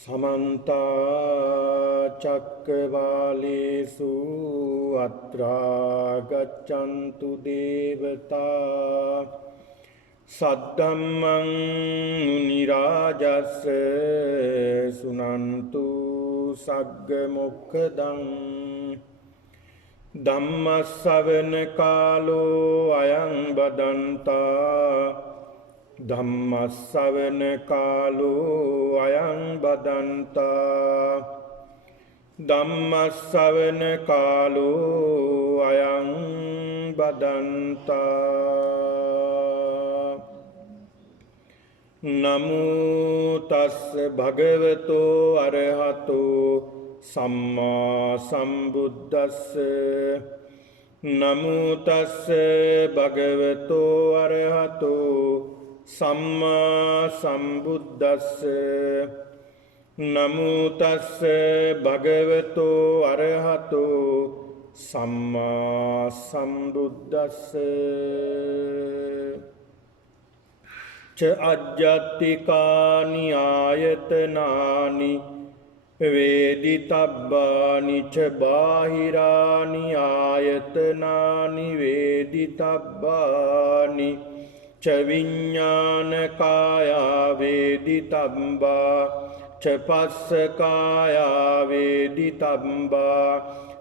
समन्ता चक्रवालेषु अत्रा गच्छन्तु देवता सद्धम्मं मुनिराजस्य सुनन्तु सग्गमुखदं धम्मश्रवण कालो अयं बदन्ता धम्मश्रवण कालो अयं बदन्ता धम्मश्रवण कालो अयं बदन्ता नमो तस् भगवतो अरहतो सम्मा सम्बुद्धस्स नमो तस् भगवतो अरहतो सम्मा सम्बुद्धस्स नमो तस् भगवतो अरहतो सम्मा सम्बुद्धस्स च अज्जत्तिकानि आयतनानि वेदितब्बानि च बाहिरानि आयतनानि वेदितब्बानि च विज्ञानकाया वेदितब्बा च पस्सकाया वेदितब्बा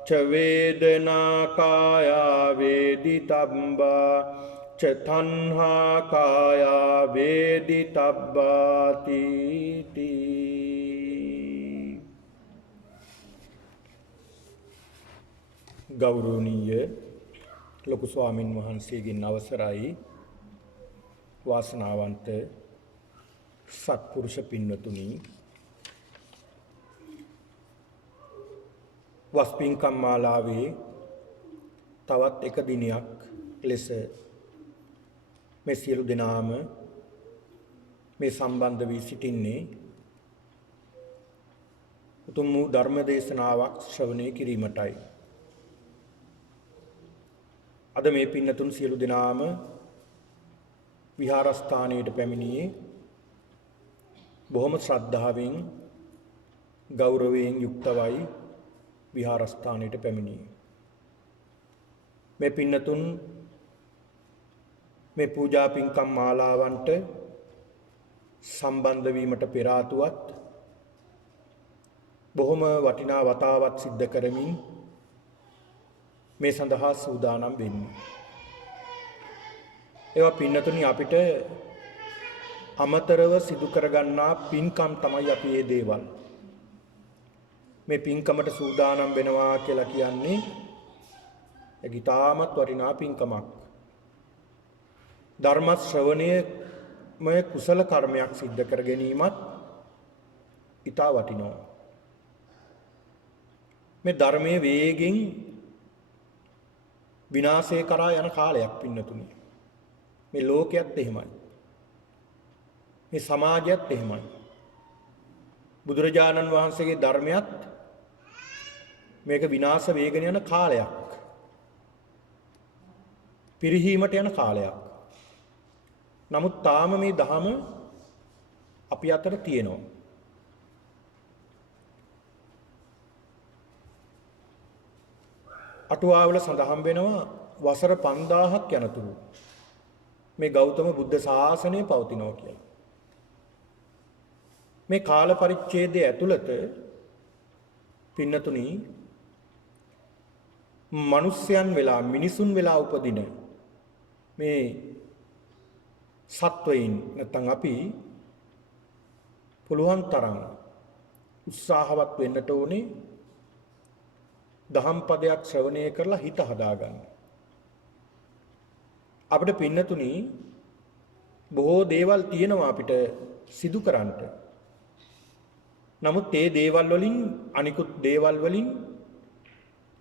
च वेदनाकाया वेदितब्बा च तन्हाकाया वेदितब्बाति गौरवनीय ලොකු ස්වාමින් වහන්සේගෙන් අවසරයි වාසනාවන්ත සත්පුරුෂ පින්වතුනි වස්පින්කම් මාලාවේ තවත් එක දිනයක් ලෙස මේ සියලු දෙනාම මේ සම්බන්ධ වී සිටින්නේ උතුම් වූ ධර්ම දේශනාවක් ශ්‍රවණය කිරීමටයි. අද මේ පින්නතුන් සියලු දෙනාම විහාරස්ථානයට පැමිණියේ බොහොම ශ්‍රද්ධාවෙන් ගෞරවයෙන් යුක්තවයි විහාරස්ථානයට පැමිණියේ. මේ පින්නතුන් මේ පූජා පින්කම් මාලාවන්ට සම්බන්ධ වීමට පෙර ආතුවත් බොහොම වටිනා වතාවත් සිද්ධ කරමින් මේ සඳහා සූදානම් වෙන්නේ. ඒවා පින්නතුනි අපිට අමතරව සිදු කරගන්නා පින්කම් තමයි අපි මේ දේවල්. මේ පින්කමට සූදානම් වෙනවා කියලා කියන්නේ ඒක ඉතාමත් වටිනා පින්කමක්. ධර්ම ශ්‍රවණයමය කුසල කර්මයක් සිද්ධ කර ගැනීමත් ඉතා වටිනවා. මේ ධර්මයේ වේගෙන් විනාශය කරා යන කාලයක් පින්නතුනි. මේ ලෝකයේත් එහෙමයි. මේ සමාජයත් එහෙමයි. බුදුරජාණන් වහන්සේගේ ධර්මයත් මේක විනාශ වේගෙන යන කාලයක්. පිරිහීමට යන කාලයක්. නමුත් තාම මේ ධහම අපි අතර තියෙනවා. අටුවාවල සඳහන් වෙනවා වසර 5000ක් යනතුරු මේ ගෞතම බුද්ධ ශාසනය පවතිනවා කියලා. මේ කාල පරිච්ඡේදය ඇතුළත පින්නතුනි මිනිස්යන් වෙලා මිනිසුන් වෙලා උපදින මේ සත්වයින් නැත්නම් අපි පුළුවන් තරම් උත්සාහවත් වෙන්නට ඕනේ දහම් පදයක් ශ්‍රවණය කරලා හිත හදාගන්න. අපිට පින්නතුනි බොහෝ දේවල් තියෙනවා අපිට සිදු කරන්නට. නමුත් මේ දේවල් වලින් අනිකුත් දේවල් වලින්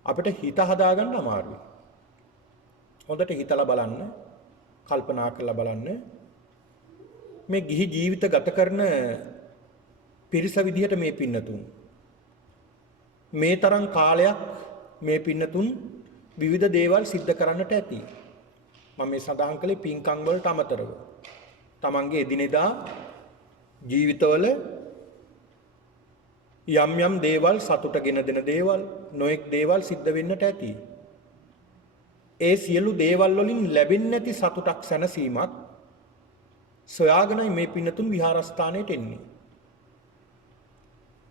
අපිට හිත හදාගන්න අමාරුයි. හොඳට හිතලා බලන්න, කල්පනා කරලා බලන්න. මේ ගිහි ජීවිත ගත කරන පිරිස විදිහට මේ පින්නතුන් මේ තරම් කාලයක් මේ පින්නතුන් විවිධ දේවල් සිද්ධ කරන්නට ඇති. මම මේ සඳහන් කළේ පින්කම් වලට අමතරව තමන්ගේ එදිනෙදා ජීවිතවල යම් යම් දේවල් සතුටගෙන දෙන දේවල් නොඑක් දේවල් සිද්ධ වෙන්නට ඇති. ඒ සියලු දේවල් වලින් ලැබෙන්නේ නැති සතුටක් සැනසීමක් සොයාගෙනයි මේ පින්නතුන් විහාරස්ථානයට එන්නේ.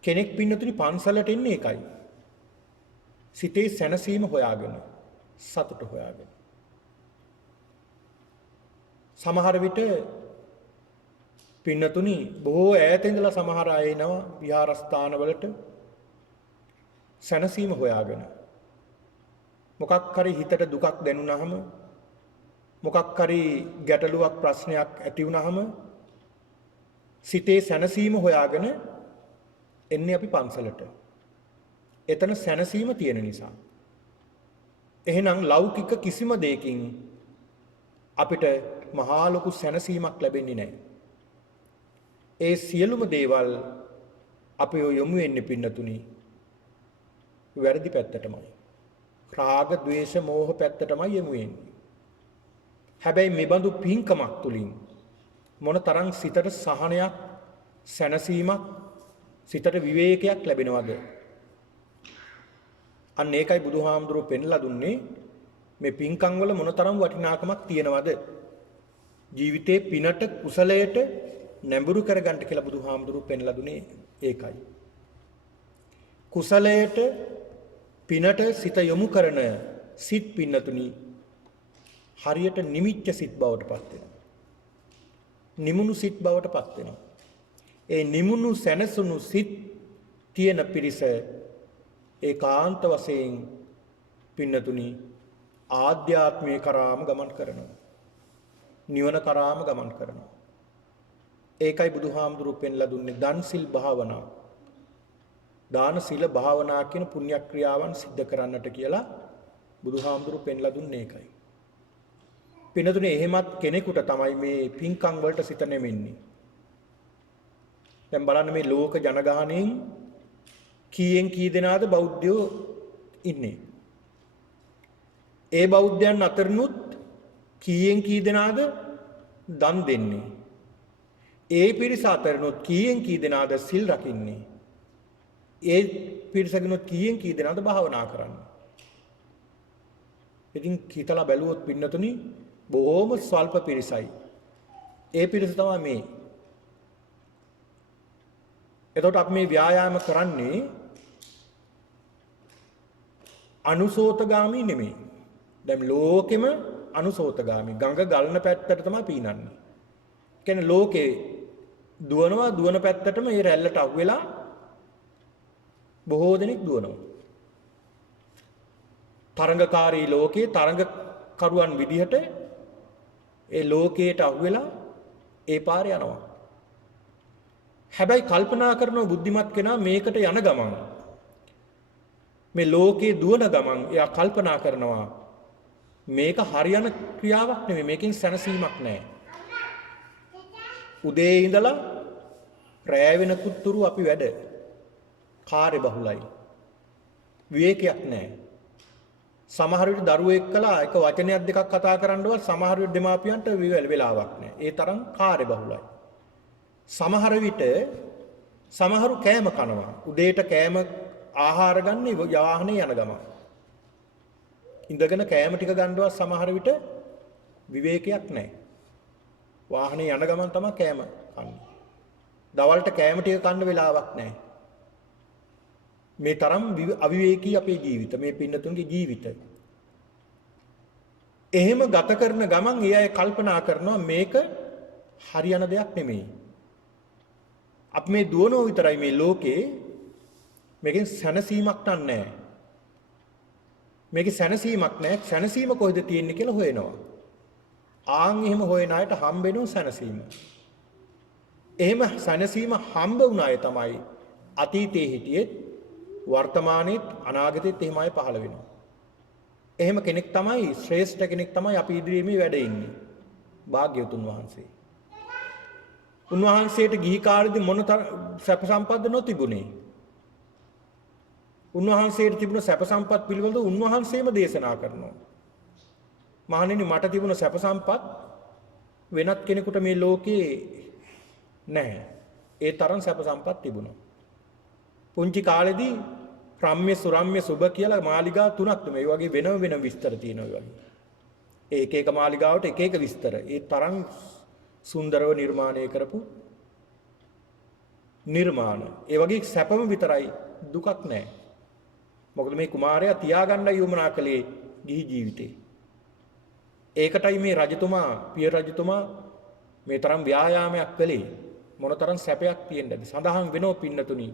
කෙනෙක් පින්නතුනි පන්සලට එන්නේ ඒකයි. සිතේ සැනසීම හොයාගෙන, සතුට හොයාගෙන. සමහර විට පින්නතුනි බොහෝ ඈත ඉඳලා සමහර අය එනවා විහාරස්ථානවලට සැනසීම හොයාගෙන. මොකක් හරි හිතට දුකක් දැනුණාම මොකක් හරි ගැටලුවක් ප්‍රශ්නයක් ඇති වුණාම සිතේ සැනසීම හොයාගෙන එන්නේ අපි පන්සලට. එතන සැනසීම තියෙන නිසා. එහෙනම් ලෞකික කිසිම දෙයකින් අපිට මහා ලොකු සැනසීමක් ලැබෙන්නේ නැහැ. ඒ සියලුම දේවල් අපි යොමු වෙන්නේ පින්නතුනි වැරදි පැත්තටමයි. රාග, ద్వේෂ, මෝහ පැත්තටමයි යොමු වෙන්නේ. හැබැයි මේ බඳු පින්කමක් තුලින් මොන තරම් සිතට සහනයක්, සැනසීමක්, සිතට විවේකයක් ලැබෙනවද? අන්න ඒකයි බුදුහාමුදුරුවෝ පෙන්ලා දුන්නේ මේ පින්කම් වල මොන තරම් වටිනාකමක් තියෙනවද? ජීවිතේ පිනට, කුසලයට නැඹුරු කරගන්න කියලා බුදුහාමුදුරුවෝ පෙන්ලා දුන්නේ ඒකයි. කුසලයට, පිනට සිත යොමු කරන සිත් පින්නතුනි හරියට නිමිච්ච සිත් බවට පත් වෙනවා. නිමුණු සිත් බවට පත් වෙනවා. ඒ නිමුණු සැනසුණු සිත් තියෙන පිරිස ඒකාන්ත වශයෙන් පින්නතුනි ආධ්‍යාත්මයේ කරාම ගමන් කරනවා. නිවන කරාම ගමන් කරනවා. ඒකයි බුදුහාමුදුරුවෝ පෙන්ලා දුන්නේ දන් සිල් භාවනා. දාන සීල භාවනා කියන පුණ්‍ය ක්‍රියාවන් සිද්ධ කරන්නට කියලා බුදුහාමුදුරුවෝ පෙන්ලා දුන්නේ ඒකයි. පින්නතුනේ එහෙමත් කෙනෙකුට තමයි මේ පින්කම් වලට සිත නැමෙන්නේ. දැන් බලන්න මේ ලෝක ජනගහණයෙන් කීයෙන් කී දෙනාද බෞද්ධයෝ ඉන්නේ. ඒ බෞද්ධයන් අතරිනුත් කීයෙන් කී දෙනාද දන් දෙන්නේ. ඒ පිරිස අතරිනුත් කීයෙන් කී දෙනාද සිල් රකින්නේ. ඒ පිරිසකිනුත් කීයෙන් කී දෙනාද භාවනා කරන්නේ. ඉතින් හිතලා බැලුවොත් පින්නතුනි බොහොම ස්වල්ප පිරිසයි. ඒ පිරිස තමයි මේ. එතකොට අපි මේ ව්‍යායාම කරන්නේ අනුසෝතගාමී නෙමෙයි. දැන් ලෝකෙම අනුසෝතගාමී ගඟ ගලන පැත්තට තමයි පීනන්නේ. කියන්නේ ලෝකේ දුවන පැත්තටම ඒ රැල්ලට අහු වෙලා බොහෝ දෙනෙක් දුවනවා. තරංගකාරී ලෝකේ තරංගකරුවන් විදිහට ඒ ලෝකයට අහු වෙලා ඒ පාරේ යනවා. හැබැයි කල්පනා කරන බුද්ධිමත් කෙනා මේකට යන ගමන් මේ ලෝකේ දුවන ගමන් එයා කල්පනා කරනවා මේක හරියන ක්‍රියාවක් නෙමෙයි, මේකෙන් සැනසීමක් නැහැ. උදේ ඉඳලා රැය වෙනකුත් තුරු අපි වැඩ කාර්ය බහුලයි. විවේකයක් නැහැ. සමහර විට දරුවෝ එක්කලා එක වචනයක් දෙකක් කතා කරන්නවත් සමහර විට දෙමාපියන්ට වෙලාවක් නැහැ. ඒ තරම් කාර්ය බහුලයි. සමහර විට සමහරු කෑම කනවා. උදේට කෑම ආහාර ගන්න වාහනේ යන ගමන්. ඉඳගෙන කෑම ටික ගන්නවත් සමහර විට විවේකයක් නැහැ. වාහනේ යන ගමන් තමයි කෑම කන්නේ. දවල්ට කෑම ටික කන්න වෙලාවක් නැහැ. මේ තරම් අවිවේකී අපේ ජීවිත, මේ පින්නතුන්ගේ ජීවිත. එහෙම ගත කරන ගමන් ඒ අය කල්පනා කරනවා මේක හරියන දෙයක් නෙමෙයි. අපි මේ දුවනෝ විතරයි මේ ලෝකේ, මේකෙන් සැනසීමක් නැහැ. මේකේ සැනසීමක් නැහැ. සැනසීම කොහෙද තියෙන්නේ කියලා හොයනවා. ආන් එහෙම හොයන අයට හම්බෙනු සැනසීම. එහෙම සැනසීම හම්බ වුණ අය තමයි අතීතයේ හිටියෙත් වර්තමානයේත් අනාගතයේත් එහෙම අය පහළ වෙනවා. එහෙම කෙනෙක් තමයි ශ්‍රේෂ්ඨ කෙනෙක් තමයි අපි ඉදිරියේ මේ වැඩ ඉන්නේ. භාග්‍යවතුන් වහන්සේ. උන්වහන්සේට ගිහි කාලේදී මොන සැප සම්පත් නොතිබුණේ. උන්වහන්සේට තිබුණ සැප සම්පත් පිළිබඳව උන්වහන්සේම දේශනා කරනවා. මහණෙනි මට තිබුණ සැප සම්පත් වෙනත් කෙනෙකුට මේ ලෝකේ නැහැ. ඒ තරම් සැප සම්පත් තිබුණා. පුංචි කාලෙදී රම්ම්‍ය සුරම්ම්‍ය සුබ කියලා මාලිගා තුනක් මේ වගේ වෙන විස්තර තියෙනවා වගේ. ඒක එක මාලිගාවට එක එක විස්තර. ඒ තරම් සුන්දරව නිර්මාණය කරපු නිර්මාණ. ඒ වගේ සැපම විතරයි දුකක් නැහැ. මොකද මේ කුමාරයා තියාගන්නයි යොමුනා කළේ ගිහි ජීවිතේ. ඒකටයි මේ රජතුමා පිය රජතුමා මේ තරම් ව්‍යායාමයක් කළේ. මොනතරම් සැපයක් තියෙන්නද සඳහන් වෙනව පින්නතුනි.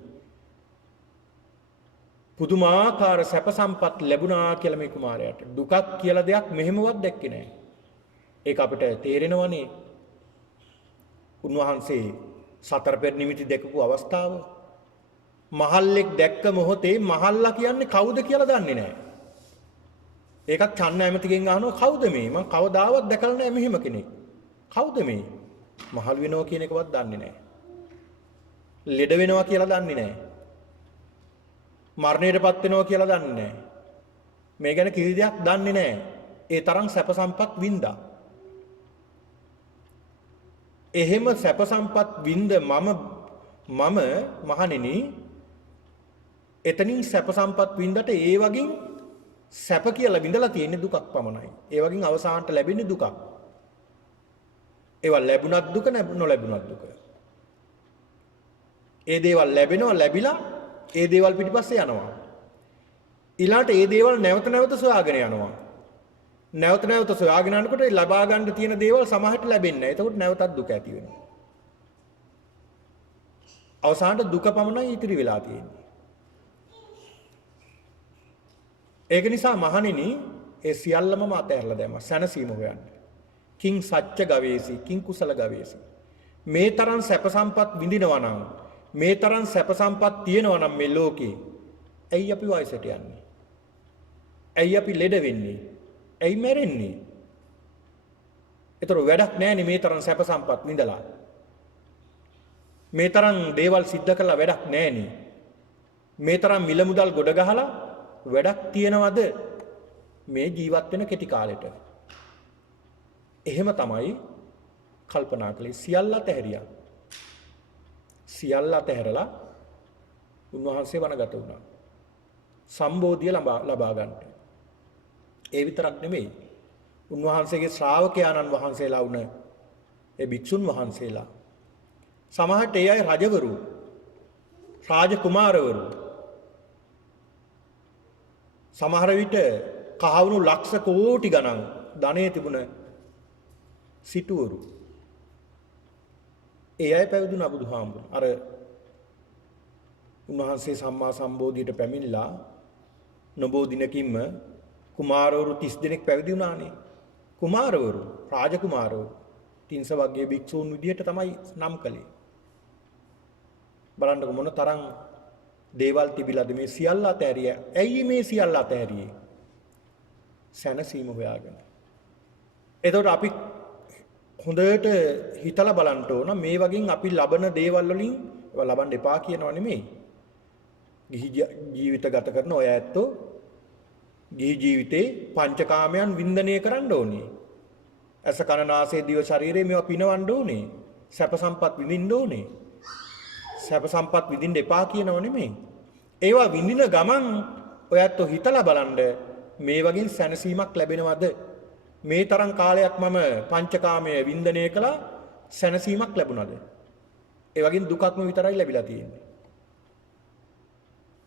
පුදුමාකාර සැප සම්පත් ලැබුණා කියලා මේ කුමාරයාට. දුකක් කියලා දෙයක් මෙහෙමවත් දැක්කේ නැහැ. ඒක අපිට තේරෙනවනේ. උන්වහන්සේ සතර පෙර නිමිති දැකපු අවස්ථාව. මහල්ලෙක් දැක්ක මොහොතේ මහල්ලා කියන්නේ කවුද කියලා දන්නේ නැහැ. ඒකත් චන්න ඇමතිගෙන් අහනවා කවුද මේ? මං කවදාවත් දැකලා නැහැ මෙහෙම කෙනෙක්. කවුද මේ? මහල් වෙනවා කියන එකවත් දන්නේ නැහැ. ලෙඩ වෙනවා කියලා දන්නේ නැහැ. මරණයටපත් වෙනවා කියලා දන්නේ නැහැ. මේ ගැන කිසි දෙයක් දන්නේ නැහැ. ඒ තරම් සැප සම්පත් වින්දා. එහෙම සැප සම්පත් වින්ද මම මහණෙනි එතනින් සැප සම්පත් වින්දට ඒ වගේ සැප කියලා විඳලා තියෙන දුකක් පමණයි. ඒ වගේ අවසානට ලැබෙන්නේ දුකක්. ඒවා ලැබුණත් දුක නොලැබුණත් දුක. ඒ දේවල් ලැබෙනවා ලැබිලා ඒ දේවල් පිටිපස්සේ යනවා. ඊළාට ඒ දේවල් නැවත නැවත සොයාගෙන යනවා. නැවත නැවත සොයාගෙන යනකොට ලබා ගන්න තියෙන දේවල් සමහරට ලැබෙන්නේ නැහැ. එතකොට නැවතත් දුක ඇති වෙනවා. අවසානට දුක පමණයි ඉතිරි වෙලා තියෙන්නේ. ඒක නිසා මහණෙනි ඒ සියල්ලම අතහැරලා දැම්මා. සැනසීම හොයන්න. කිං සච්ච ගවේසි කිං කුසල ගවේසි. මේ තරම් සැප සම්පත් විඳිනවා නම් මේ තරම් සැප සම්පත් තියෙනවා නම් මේ ලෝකේ ඇයි අපි වයසට යන්නේ? ඇයි අපි ලෙඩ වෙන්නේ? ඇයි මැරෙන්නේ? ඒතර වැඩක් නැහැනේ මේ තරම් සැප සම්පත් විඳලා. මේ තරම් දේවල් සිද්ධ කළා වැඩක් නැහැනේ. මේ තරම් මිල මුදල් ගොඩ ගහලා වැඩක් තියනවද මේ ජීවත් වෙන කෙටි කාලෙට? එහෙම තමයි කල්පනා කළේ. සියල්ල අතහැරියා. සියල්ල අතහැරලා උන්වහන්සේ වනගත වුණා. සම්බෝධිය ලබා ගන්නට. ඒ විතරක් නෙමෙයි. උන්වහන්සේගේ ශ්‍රාවකයාණන් වහන්සේලා වුණ ඒ භික්ෂුන් වහන්සේලා සමහරට ඒ අය රජවරු, රාජකුමාරවරු, සමහර විට කහවණු ලක්ෂ කෝටි ගණන් ධනෙ තිබුණ සිටුවරු. ඒ අය පැවිදුණා බුදුහාමුදුරුවෝ. අර උන්වහන්සේ සම්මා සම්බෝධියට පැමිණලා නොබෝ දිනකින්ම කුමාරවරු 30 දෙනෙක් පැවිදි වුණානේ. කුමාරවරු, රාජකුමාරවරු 300 වගේ භික්ෂූන් විදියට තමයි නම් කළේ. බලන්නකො මොන තරම් දේවල් තිබිලාද මේ සියල්ල අතහැරියා. ඇයි මේ සියල්ල අතහැරියේ? සැනසීම හොයාගෙන. එතකොට අපි හොඳට හිතලා බලන්න ඕන මේ වගේ අපි ලබන දේවල් වලින් ඒවා ලබන්න එපා කියනව නෙමෙයි. ගිහි ජීවිත ගත කරන ඔය ඇත්තෝ ගිහි ජීවිතේ පංචකාමයන් වින්දනය කරන්න ඕනේ. ඇස කන නාසය දිව ශරීරය මේවා පිනවන්න ඕනේ. සැප සම්පත් විඳින්න ඕනේ. සැප සම්පත් විඳින්න එපා කියනව නෙමෙයි. ඒවා විඳින ගමන් ඔය ඇත්තෝ හිතලා බලන්න මේ වගේ සැනසීමක් ලැබෙනවද? මේ තරම් කාලයක් මම පංචකාමයේ වින්දනය කළා සැනසීමක් ලැබුණාද? ඒ වගේ දුකක්ම විතරයි ලැබිලා තියෙන්නේ.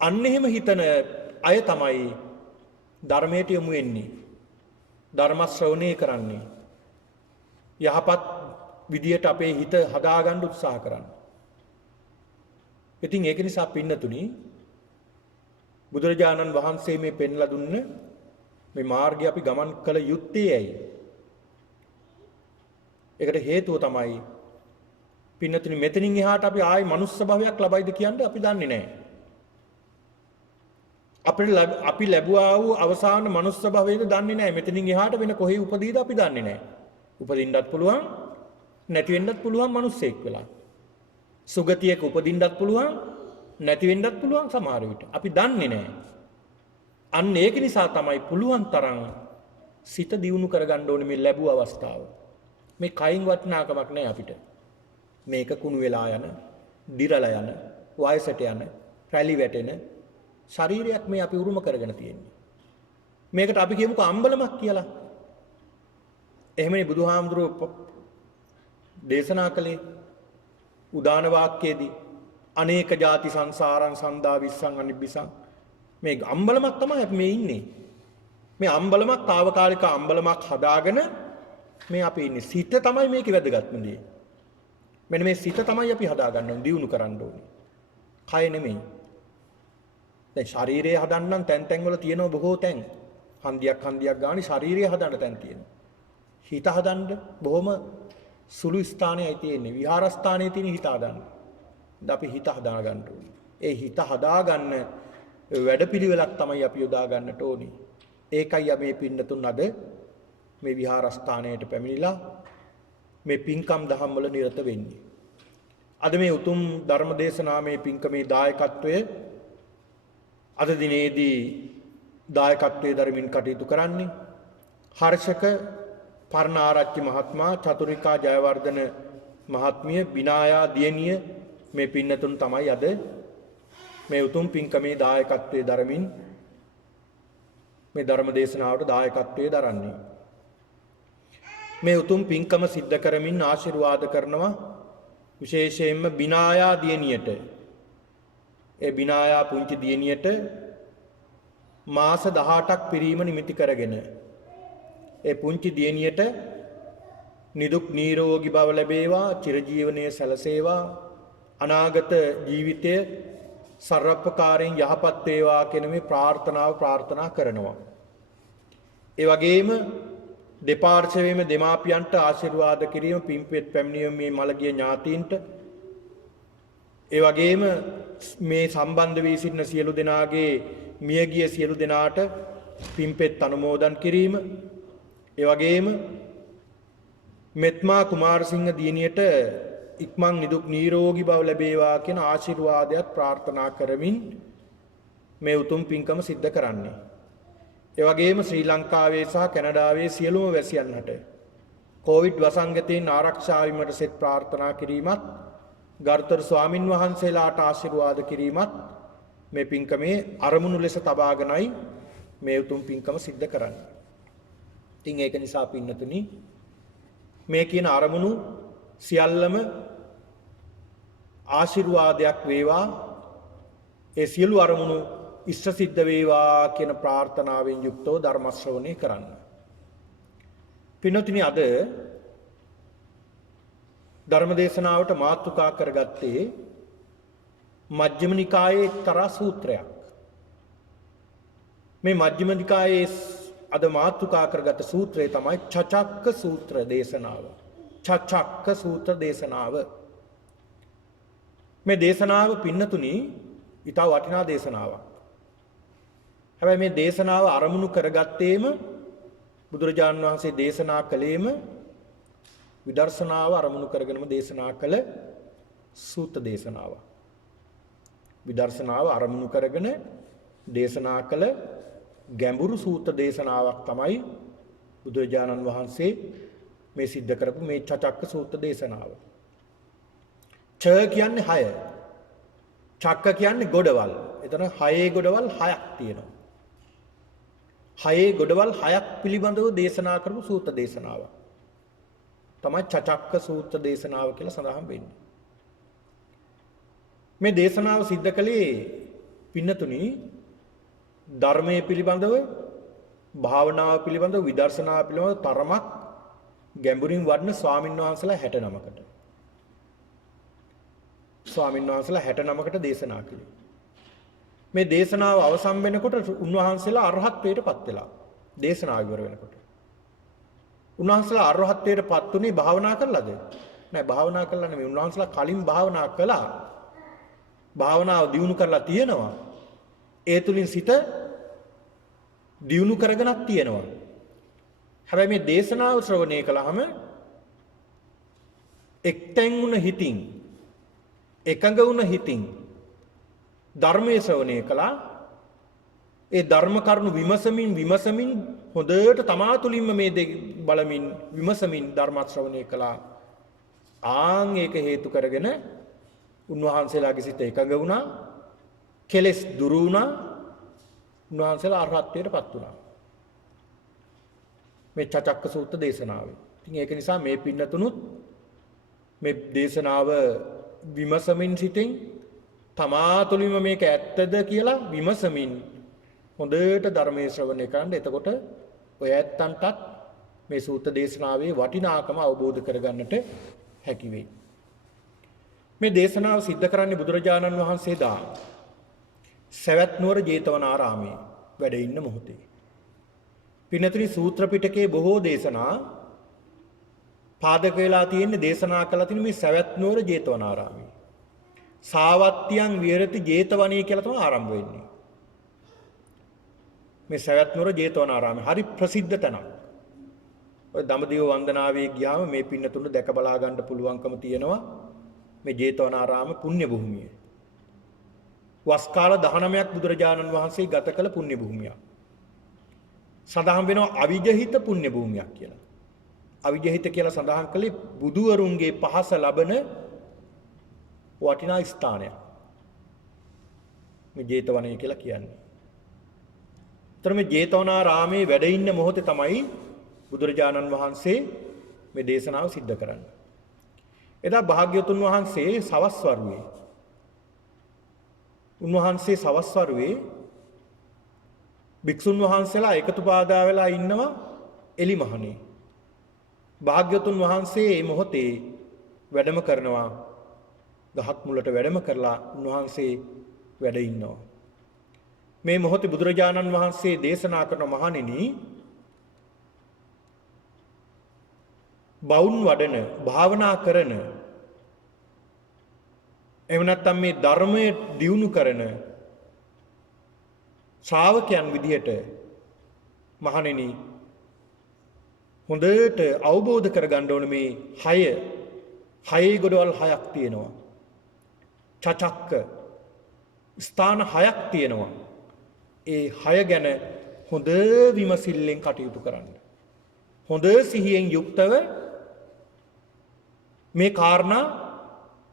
අන්න එහෙම හිතන අය තමයි ධර්මයට යොමු වෙන්නේ. ධර්ම ශ්‍රවණය කරන්නේ. යහපත් විදියට අපේ හිත හදාගන්න උත්සාහ කරන්නේ. ඉතින් ඒක නිසා පින්නතුනි බුදුරජාණන් වහන්සේ මේ පෙන්ලා දුන්න මේ මාර්ගය අපි ගමන් කළ යුත්තේ ඇයි? ඒකට හේතුව තමයි පින්නතුනි මෙතනින් එහාට අපි ආයි මනුස්ස භවයක් ලබයිද කියන්නේ අපි දන්නේ නැහැ. අපි ලැබුවා වූ අවසාන මනුස්ස භවයද දන්නේ නැහැ. මෙතනින් එහාට වෙන කොහේ උපදීද අපි දන්නේ නැහැ. උපදින්නත් පුළුවන් නැති වෙන්නත් පුළුවන් මිනිස්සෙක් වෙලා. සුගතියක උපදින්නත් පුළුවන් නැති වෙන්නත් පුළුවන් සමහර විට. අපි දන්නේ නැහැ. අන්න ඒක නිසා තමයි පුළුවන් තරම් සිත දියුණු කරගන්න ඕනේ මේ ලැබුව අවස්ථාව. මේ කයින් වටිනාකමක් නැහැ අපිට. මේක කුණු වෙලා යන, දිරලා යන, වයසට යන රැලි වැටෙන ශරීරයක් මේ අපි උරුම කරගෙන තියෙන්නේ. මේකට අපි කියමුකෝ අම්බලමක් කියලා. එහෙමනේ බුදුහාමුදුරුවෝ දේශනා කළේ උදාන වාක්‍යයේදී අනේක ಜಾති සංසාරං සන්දා විස්සං අනිබ්බිසං. මේ අම්බලමක් තමයි අපි මේ ඉන්නේ. මේ අම්බලමක් తాවකාලික අම්බලමක් හදාගෙන මේ අපි ඉන්නේ. සිත තමයි මේකේ වැදගත්ම දේ. මෙන්න මේ සිත තමයි අපි හදාගන්න ඕනේ, දියුණු කරන්න ඕනේ. කය නෙමෙයි. දැන් ශරීරය හදන්නම් තැන් වල තියෙනවා බොහෝ තැන්. හන්දියක් ගානේ ශරීරය හදන්න තැන් තියෙනවා. හිත හදන්න බොහොම සුළු ස්ථානයයි තියෙන්නේ. විහාරස්ථානයේ තියෙන හිත හදන්න. අපි හිත හදා ගන්න ඕනේ. ඒ හිත හදාගන්න වැඩපිළිවෙලක් තමයි අපි යොදා ගන්නට ඕනේ. ඒකයි අපි පින්නතුන් අද මේ විහාරස්ථානයට පැමිණිලා මේ පින්කම් දහම් වල නිරත වෙන්නේ. අද මේ උතුම් ධර්ම දේශනාවේ පින්කමේ දායකත්වය අද දිනේදී දායකත්වයේ දරමින් කටයුතු කරන්නේ හර්ෂක පර්ණාරච්චි මහත්මයා, චතුරිකා ජයවර්ධන මහත්මිය, බිනායා දියණිය මේ පින්නතුන් තමයි අද මේ උතුම් පින්කමේ දායකත්වයේ දරමින් මේ ධර්ම දේශනාවට දායකත්වයේ දරන්නේ. මේ උතුම් පින්කම සිද්ධ කරමින් ආශිර්වාද කරනවා විශේෂයෙන්ම බිනායා දියණියට. ඒ බිනායා පුංචි දියණියට මාස 18ක් පිරීම නිමිති කරගෙන ඒ පුංචි දියණියට නිදුක් නිරෝගී බව ලැබේවා, චිරජීවනයේ සැලසේවා, අනාගත ජීවිතය සර්වපකාරයෙන් යහපත් වේවා කියන මේ ප්‍රාර්ථනාව ප්‍රාර්ථනා කරනවා. ඒ වගේම දෙපාර්ශවයේම දෙමාපියන්ට ආශිර්වාද කිරීම, පින්පෙත් පැමිණීම මේ මළගිය ඥාතීන්ට, ඒ වගේම මේ සම්බන්ධ වී සිටින සියලු දෙනාගේ මියගිය සියලු දෙනාට පින්පෙත් අනුමෝදන් කිරීම, ඒ වගේම මෙත්මා කුමාරසිංහ දියණියට ඉක්මන් නිදුක් නිරෝගී බව ලැබේවා කියන ආශිර්වාදයක් ප්‍රාර්ථනා කරමින් මේ උතුම් පින්කම සිද්ධ කරන්නේ. ඒ වගේම ශ්‍රී ලංකාවේ සහ කැනඩාවේ සියලුම වැසියන්ට කොවිඩ් වසංගතයෙන් ආරක්ෂා වීමට සෙත් ප්‍රාර්ථනා කිරීමත්, ගරුතර ස්වාමින් වහන්සේලාට ආශිර්වාද කිරීමත් මේ පින්කමේ අරමුණු ලෙස තබාගෙනයි මේ උතුම් පින්කම සිද්ධ කරන්නේ. ඉතින් ඒක නිසා පින්නතුනි මේ කියන අරමුණු සියල්ලම ආශිර්වාදයක් වේවා, ඒ සියලු අරමුණු ඉෂ්ට සිද්ධ වේවා කියන ප්‍රාර්ථනාවෙන් යුක්තව ධර්ම ශ්‍රවණය කරන්න. පින්නතුනි අද ධර්ම දේශනාවට මාතෘකා කරගත්තේ මජ්ක්‍ධිම නිකායේ එක්තරා සූත්‍රයක්. මේ මජ්ක්‍ධිම නිකායේ අද මාතෘකා කරගත් සූත්‍රය තමයි චචක්ක සූත්‍ර දේශනාව. චචක්ක සූත්‍ර දේශනාව. මේ දේශනාව පින්නතුනි ඊට වටිනා දේශනාවක්. හැබැයි මේ දේශනාව අරමුණු කරගත්තේම බුදුරජාණන් වහන්සේ දේශනා කළේම විදර්ශනාව අරමුණු කරගෙනම දේශනා කළ සූත්‍ර දේශනාවක්. විදර්ශනාව අරමුණු කරගෙන දේශනා කළ ගැඹුරු සූත්‍ර දේශනාවක් තමයි බුදුරජාණන් වහන්සේ මේ සිද්ධ කරපු මේ චචක්ක සූත්‍ර දේශනාව. ච කියන්නේ 6. චක්ක කියන්නේ ගොඩවල්. එතන 6 ගොඩවල් 6ක් තියෙනවා. 6 ගොඩවල් 6ක් පිළිබඳව දේශනා කරපු සූත්‍ර දේශනාවක් තමයි චචක්ක සූත්‍ර දේශනාව කියලා සඳහන් වෙන්නේ. මේ දේශනාව සිද්ධ කළේ පින්නතුනි ධර්මයේ පිළිබඳව, භාවනාව පිළිබඳව, විදර්ශනාව පිළිබඳව තරමක් ගැඹුරින් වඩන ස්වාමින්වහන්සේලා 69කට. ස්වාමින්වහන්සේලා 69කට දේශනා කළේ. මේ දේශනාව අවසන් වෙනකොට උන්වහන්සේලා අරහත්ත්වයට පත් වෙලා. දේශනාව ඉවර වෙනකොට. උන්වහන්සේලා අරහත්ත්වයට පත් උනේ භාවනා කළාද? නෑ, භාවනා කළා නෙමෙයි. උන්වහන්සේලා කලින් භාවනා කළා. භාවනාව දියුණු කරලා තියෙනවා. ඒ තුලින් සිත දියුණු කරගෙනක් තියෙනවා. හැබැයි මේ දේශනාව ශ්‍රවණය කළාම එක්තෙන් වුණ හිතින්, එකඟ වුණ හිතින් ධර්මයේ ශ්‍රවණය කළා. ඒ ධර්ම කරුණු විමසමින් හොඳට තමා තුලින්ම මේ බලමින් විමසමින් ධර්ම ශ්‍රවණය කළා. ආන් ඒක හේතු කරගෙන උන්වහන්සේලාගේ සිත එකඟ වුණා. කෙලෙස් දුරු වුණා. උන්වහන්සේලා අරහත්ත්වයට පත් වුණා. මේ චචක්ක සූත්‍ර දේශනාවේ. ඉතින් ඒක නිසා මේ පින්නතුණුත් මේ දේශනාව විමසමින් සිටින් තමා තුළින්ම මේක ඇත්තද කියලා විමසමින් හොඳට ධර්මයේ ශ්‍රවණය කරන්න. එතකොට ඔය ඇත්තන්ටත් මේ සූත්‍ර දේශනාවේ වටිනාකම අවබෝධ කරගන්නට හැකි වෙයි. මේ දේශනාව සිද්ධ කරන්නේ බුදුරජාණන් වහන්සේ දා සවැත් නුවර ජේතවනාරාමයේ වැඩ ඉන්න මොහොතේ. පින්නතුනි සූත්‍ර පිටකයේ බොහෝ දේශනා පාදක වෙලා තියෙන්නේ දේශනා කළා තියෙන මේ සවැත් නුවර ජේතවනාරාමයේ. සාවත්තියන් විහෙරති ජේතවනී කියලා තමයි ආරම්භ වෙන්නේ. මේ සවැත් නුවර ජේතවනාරාමය හරි ප්‍රසිද්ධ තැනක්. ඔය දඹදිව වන්දනාවේ ගියාම මේ පින්නතුන්ට දැක බලා ගන්න පුළුවන්කම තියෙනවා මේ ජේතවනාරාම පුණ්‍ය භූමිය. වස් කාල 19ක් බුදුරජාණන් වහන්සේ ගත කළ පුණ්‍ය භූමියක්. සඳහන් වෙනවා අවිජහිත පුණ්‍ය භූමියක් කියලා. අවිජහිත කියලා සඳහන් කළේ බුදුවරුන්ගේ පහස ලබන වටිනා ස්ථානයක්. මේ ජේතවනය කියලා කියන්නේ. ඒතර මේ ජේතවනාරාමේ වැඩ ඉන්න මොහොතේ තමයි බුදුරජාණන් වහන්සේ මේ දේශනාව සිද්ධ කරන්නේ. එදා භාග්‍යවතුන් වහන්සේ සවස් වරුවේ භික්ෂුන් වහන්සේලා එකතු පාදා වෙලා ඉන්නවා එලිමහනේ. භාග්‍යවතුන් වහන්සේ මේ මොහොතේ වැඩම කරනවා. ගහක් මුලට වැඩම කරලා උන්වහන්සේ වැඩ ඉන්නවා. මේ මොහොතේ බුදුරජාණන් වහන්සේ දේශනා කරන මහණෙනි බවුන් වඩන භාවනා කරන එහෙම නැත්නම් මේ ධර්මයේ දියුණු කරන ශ්‍රාවකයන් විදිහට මහණෙනි හොඳට අවබෝධ කරගන්න ඕන මේ හයේ ගොඩවල් 6ක් තියෙනවා. චචක්ක ස්ථාන 6ක් තියෙනවා. ඒ 6 ගැන හොඳ විමසිල්ලෙන් කටයුතු කරන්න. හොඳ සිහියෙන් යුක්තව මේ කාරණා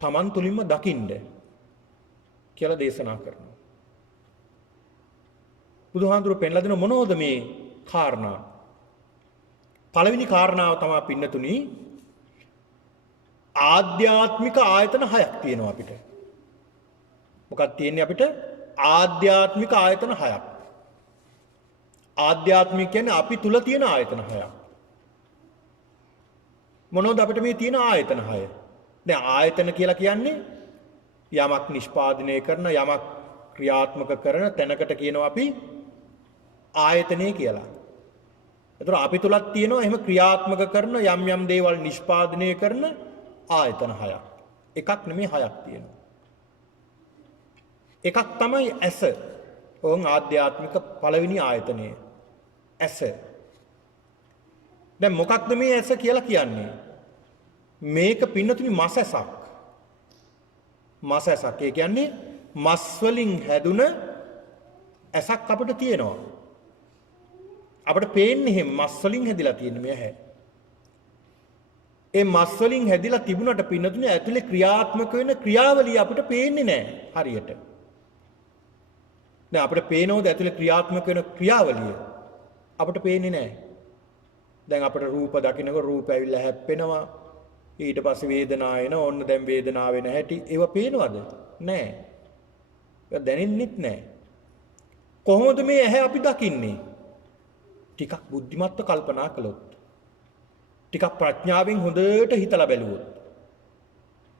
Taman තුලින්ම දකින්න කියලා දේශනා කරනවා. බුදුහාඳුරු පෙන්ලා දෙන මොනවද මේ කාරණා? පළවෙනි කාරණාව තමයි පින්නතුනි ආධ්‍යාත්මික ආයතන 6ක් තියෙනවා අපිට. මොකක්ද තියෙන්නේ අපිට? ආධ්‍යාත්මික ආයතන 6ක්. ආධ්‍යාත්මික කියන්නේ අපි තුල තියෙන ආයතන 6ක්. මොනවද අපිට මේ තියෙන ආයතන 6? දැන් ආයතන කියලා කියන්නේ යමක් නිෂ්පාදනය කරන යමක් ක්‍රියාත්මක කරන තැනකට කියනවා අපි ආයතනය කියලා. ඒතර අපි තුලත් තියෙනවා එහෙම ක්‍රියාත්මක කරන යම් දේවල් නිෂ්පාදනය කරන ආයතන 6ක්. එකක් නෙමෙයි 6ක් තියෙනවා. එකක් තමයි ඇස. ඕන් ආධ්‍යාත්මික පළවෙනි ආයතනය. ඇස. දැන් මොකක්ද මේ ඇස කියලා කියන්නේ? මේක පින්නතුනි මස් ඇසක්. මස් ඇසක්. ඒ කියන්නේ මස් වලින් හැදුන ඇසක් අපිට තියෙනවා. අපිට පේන්නේ එහෙම මස් වලින් හැදිලා තියෙන මේ ඇහැ. ඒ මස් වලින් හැදිලා තිබුණට පින්නතුනි ඇතුලේ ක්‍රියාත්මක වෙන ක්‍රියාවලිය අපිට පේන්නේ නැහැ හරියට. දැන් අපිට පේනවද ඇතුලේ ක්‍රියාත්මක වෙන ක්‍රියාවලිය? අපිට පේන්නේ නැහැ. දැන් අපිට රූප දකින්නකොට රූප ඇවිල්ලා හැප්පෙනවා. ඊට පස්සේ වේදනාව එනවා. ඔන්න දැන් වේදනාව වෙන හැටි. ඒව පේනවද? නැහැ. ඒක දැනෙන්නෙත් නැහැ. කොහොමද මේ ඇහැ අපි දකින්නේ? ටිකක් බුද්ධිමත්ව කල්පනා කළොත්. ටිකක් ප්‍රඥාවෙන් හොඳට හිතලා බැලුවොත්.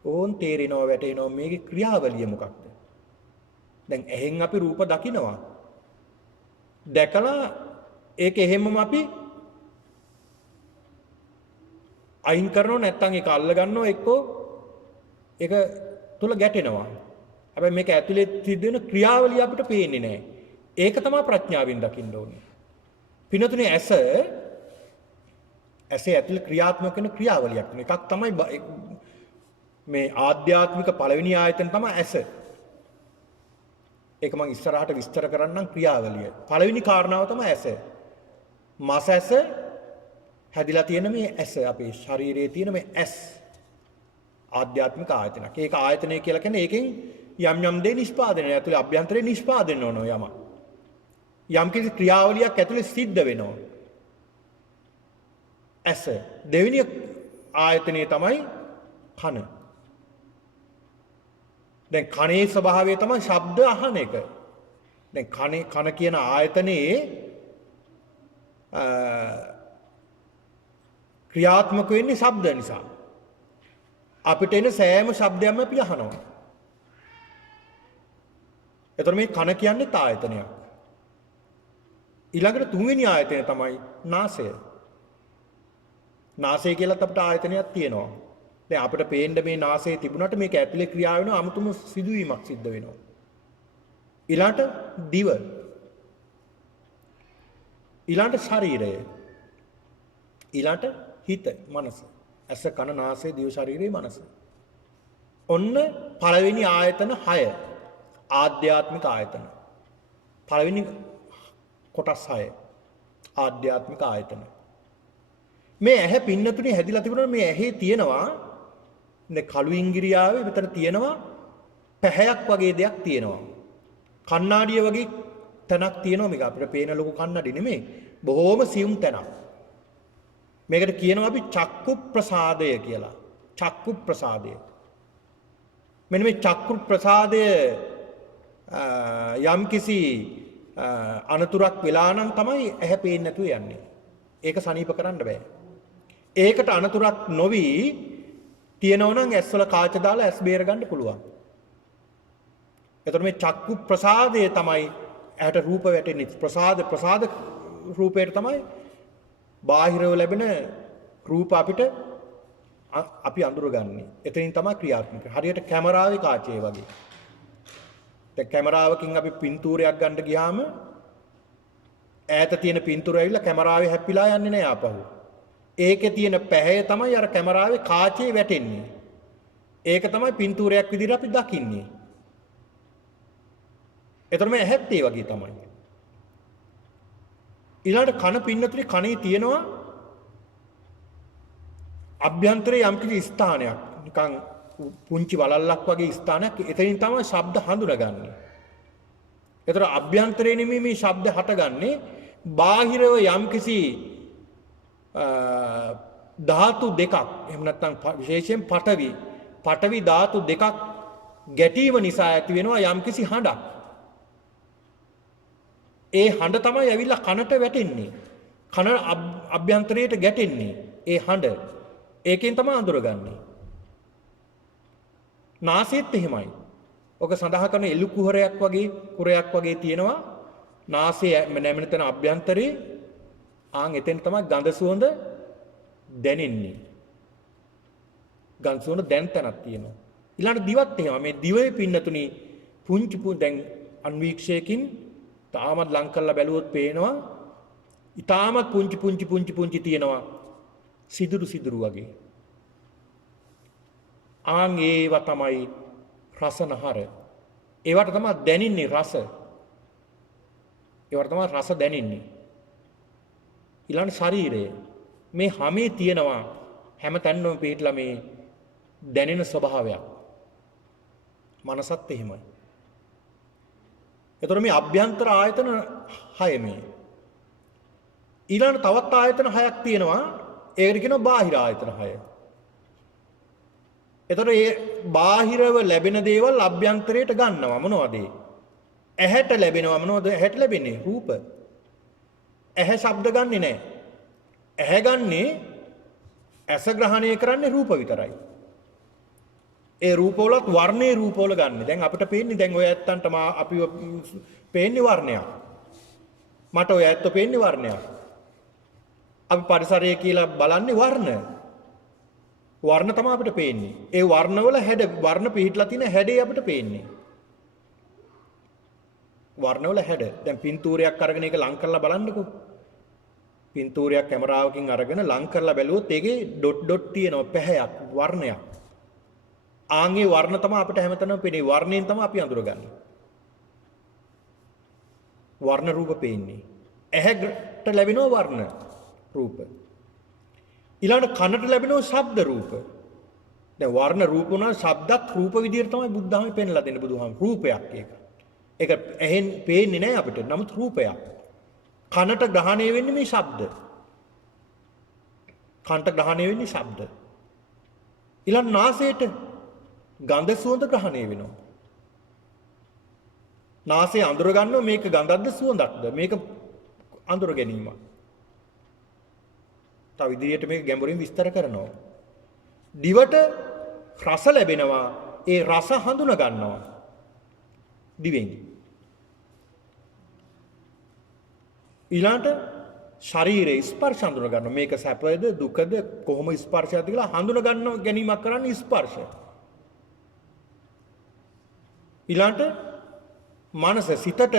ඕන් තේරෙනවා වැටෙනවා මේකේ ක්‍රියාවලිය මොකක්ද? දැන් ඇහෙන් අපි රූප දකිනවා. දැකලා ඒක එහෙමම අපි අයින් කරනව නැත්නම් ඒක අල්ල ගන්නවා එක්කෝ ඒක තුල ගැටෙනවා. හැබැයි මේක ඇතුලේ සිද්ධ වෙන ක්‍රියාවලිය අපිට පේන්නේ නැහැ. ඒක තමයි ප්‍රඥාවෙන් දකින්න ඕනේ. පිනතුනේ ඇසේ ඇතුලේ ක්‍රියාත්මක වෙන ක්‍රියාවලියක් තියෙන එකක් තමයි මේ ආධ්‍යාත්මික පළවෙනි ආයතන තමයි ඇස. ඒක මම ඉස්සරහට විස්තර කරන්නම් ක්‍රියාවලිය. පළවෙනි කාරණාව තමයි ඇස. මස් ඇස හැදිලා තියෙන මේ ඇස අපේ ශරීරයේ තියෙන මේ ඇස් ආධ්‍යාත්මික ආයතනයක්. ඒක ආයතනය කියලා කියන්නේ ඒකෙන් යම් යම් දේ නිෂ්පාදනය ඇතුලේ අභ්‍යන්තරේ නිෂ්පාදනය වෙනවා යම. යම් කිසි ක්‍රියාවලියක් ඇතුලේ සිද්ධ වෙනවා. ඇස දෙවෙනි ආයතනය තමයි කන. දැන් කනේ ස්වභාවය තමයි ශබ්ද අහන එක. දැන් කන කියන ආයතනයේ ක්‍රියාත්මක වෙන්නේ ශබ්ද නිසා. අපිට එන සෑම ශබ්දයක්ම අපි අහනවා. එතකොට මේ කන කියන්නේ ආයතනයක්. ඊළඟට තුන්වෙනි ආයතනය තමයි නාසය. නාසය කියලත් අපිට ආයතනයක් තියෙනවා. දැන් අපිට පේන්න මේ නාසය තිබුණාට මේක ඇතුලේ ක්‍රියාව වෙනවා අමුතුම සිදුවීමක් සිද්ධ වෙනවා. ඊළඟට දිව. ඊළඟට ශරීරය. ඊළඟට හිත, මනස. ඇස, කන, නාසය, දිව, ශරීරය, මනස. ඔන්න පළවෙනි ආයතන 6. ආධ්‍යාත්මික ආයතන. පළවෙනි කොටස් 6. ආධ්‍යාත්මික ආයතන. මේ ඇහැ පින්නතුනේ හැදිලා තිබුණා මේ ඇහි තියෙනවා දැන් කළු ඉංගිරියාවේ මෙතන තියෙනවා පැහැයක් වගේ දෙයක් තියෙනවා. කණ්ණාඩිය වගේ තැනක් තියෙනවා මේක අපිට පේන ලොකු කණ්ණාඩි නෙමෙයි. බොහොම සියුම් තැනක්. මේකට කියනවා අපි චක්කු ප්‍රසාදය කියලා. චක්කු ප්‍රසාදය. මෙන්න මේ චක්කු ප්‍රසාදය යම්කිසි අනතුරක් වෙලා නම් තමයි ඇහැ පේන්නේ නැතුව යන්නේ. ඒක සනීප කරන්න බෑ. ඒකට අනතුරක් නොවි තියෙනවා නම් ඇස්වල කාච දාලා ඇස් බේර ගන්න පුළුවන්. එතකොට මේ චක්කු ප්‍රසාදය තමයි ඇහැට රූප වැටෙන්නේ. ප්‍රසාද රූපයට තමයි බාහිරව ලැබෙන රූප අපිට අපි අඳුරගන්නේ. එතනින් තමයි ක්‍රියාත්මක. හරියට කැමරාවේ කාචය වගේ. දැන් කැමරාවකින් අපි පින්තූරයක් ගන්න ගියාම ඈත තියෙන පින්තූරය ඇවිල්ලා කැමරාවේ හැප්පිලා යන්නේ නැහැ ආපහු. ඒකේ තියෙන පැහැය තමයි අර කැමරාවේ කාචේ වැටෙන්නේ. ඒක තමයි පින්තූරයක් විදිහට අපි දකින්නේ. ඒතර මේ ඇහත් ඒ වගේ තමයි. ඊළඟට කන පින්නතුනේ කනේ තියෙනවා අභ්‍යන්තරයේ යම්කිසි ස්ථානයක්. නිකන් පුංචි වලල්ලක් වගේ ස්ථානයක්. එතනින් තමයි ශබ්ද හඳුනගන්නේ. ඒතර අභ්‍යන්තරේ නෙමෙයි මේ ශබ්ද හටගන්නේ. බාහිරව යම්කිසි ධාතු දෙකක් එහෙම නැත්නම් විශේෂයෙන් පඨවි ධාතු දෙකක් ගැටීම නිසා ඇති වෙනවා යම්කිසි හඬක්. ඒ හඬ තමයි ඇවිල්ලා කනට වැටෙන්නේ. කන අභ්‍යන්තරයට ගැටෙන්නේ. ඒ හඬ. ඒකෙන් තමයි අඳුරගන්නේ. නාසයේත් එහෙමයි. ඔක සඳහන් කරන එළු කුහරයක් වගේ තියෙනවා. නාසයේ නැමෙන තැන අභ්‍යන්තරේ එතෙන් තමයි ගඳ සුවඳ දැනෙන්නේ. ගඳ සුවඳ දැන් තැනක් තියෙනවා. ඊළඟ දිවත් එහෙම. මේ දිවේ පින්නතුනි පුංචි දැන් අන්වීක්ෂයකින් තාමත් ලං කරලා බැලුවොත් පේනවා. ඊටාමත් පුංචි තියෙනවා. සිදුරු වගේ. ඒවා තමයි රසනහර. ඒවට තමයි දැනින්නේ රස. ඒවට තමයි රස දැනින්නේ. ඊළඟ ශරීරය. මේ හැමේ තියෙනවා හැම තැනම පිටලා මේ දැනෙන ස්වභාවයක්. මනසත් එහෙමයි. එතකොට මේ අභ්‍යන්තර ආයතන 6 මේ. ඊළඟ තවත් ආයතන 6ක් තියෙනවා. ඒකට කියනවා බාහිර ආයතන 6. එතකොට මේ බාහිරව ලැබෙන දේවල් අභ්‍යන්තරයට ගන්නවා මොනවද? ඇහැට ලැබෙනවා මොනවද? ඇහැට ලැබෙන්නේ රූප. ඇහැ ශබ්ද ගන්නෙ නැහැ. ඇහැ ගන්නේ ඇස ග්‍රහණය කරන්නේ රූප විතරයි. ඒ රූපවලත් වර්ණේ රූපවල ගන්න. දැන් අපිට පේන්නේ දැන් ඔය ඇත්තන්ට අපි පේන්නේ වර්ණයක්. මට ඔය ඇත්ත පේන්නේ වර්ණයක්. අපි පරිසරය කියලා බලන්නේ වර්ණ. වර්ණ තමයි අපිට පේන්නේ. ඒ වර්ණවල වර්ණ පිහිටලා තියෙන හැඩේ අපිට පේන්නේ. වර්ණවල හැඩ. දැන් පින්තූරයක් අරගෙන ඒක ලං කරලා බලන්නකෝ. පින්තූරයක් කැමරාවකින් අරගෙන ලං කරලා බැලුවොත් ඒකේ ඩොට් තියෙනවා පැහැයක් වර්ණයක්. ආන්ගේ වර්ණ තමයි අපිට හැමතැනම පේන්නේ. වර්ණයෙන් තමයි අපි අඳුරගන්නේ. වර්ණ රූප පේන්නේ. ඇහැට ලැබෙනවා වර්ණ රූප. ඊළඟට කනට ලැබෙනවා ශබ්ද රූප. දැන් වර්ණ රූප උනා ශබ්දත් රූප විදියට තමයි බුද්ධාමි පෙන්ලා දෙන්නේ බුදුහාම. රූපයක් ඒක. ඒක ඇහෙන් පේන්නේ නැහැ අපිට. නමුත් රූපයක්. කනට ග්‍රහණය වෙන්නේ මේ ශබ්ද. කනට ග්‍රහණය වෙන්නේ ශබ්ද. ඊළඟ නාසයට ගඳ සුවඳ ග්‍රහණය වෙනවා. නාසය අඳුර ගන්නවා මේක ගඳක්ද සුවඳක්ද මේක අඳුර ගැනීම. තව ඉදිරියට මේක ගැඹුරින් විස්තර කරනවා. දිවට රස ලැබෙනවා ඒ රස හඳුන ගන්නවා දිවෙන්. ඊළඟට ශරීරයේ ස්පර්ශ හඳුන ගන්නවා මේක සැපද දුකද කොහොම ස්පර්ශයක්ද කියලා හඳුන ගන්න ගැනීමක් කරන්නේ ස්පර්ශ. ඊළඟට මනස සිතට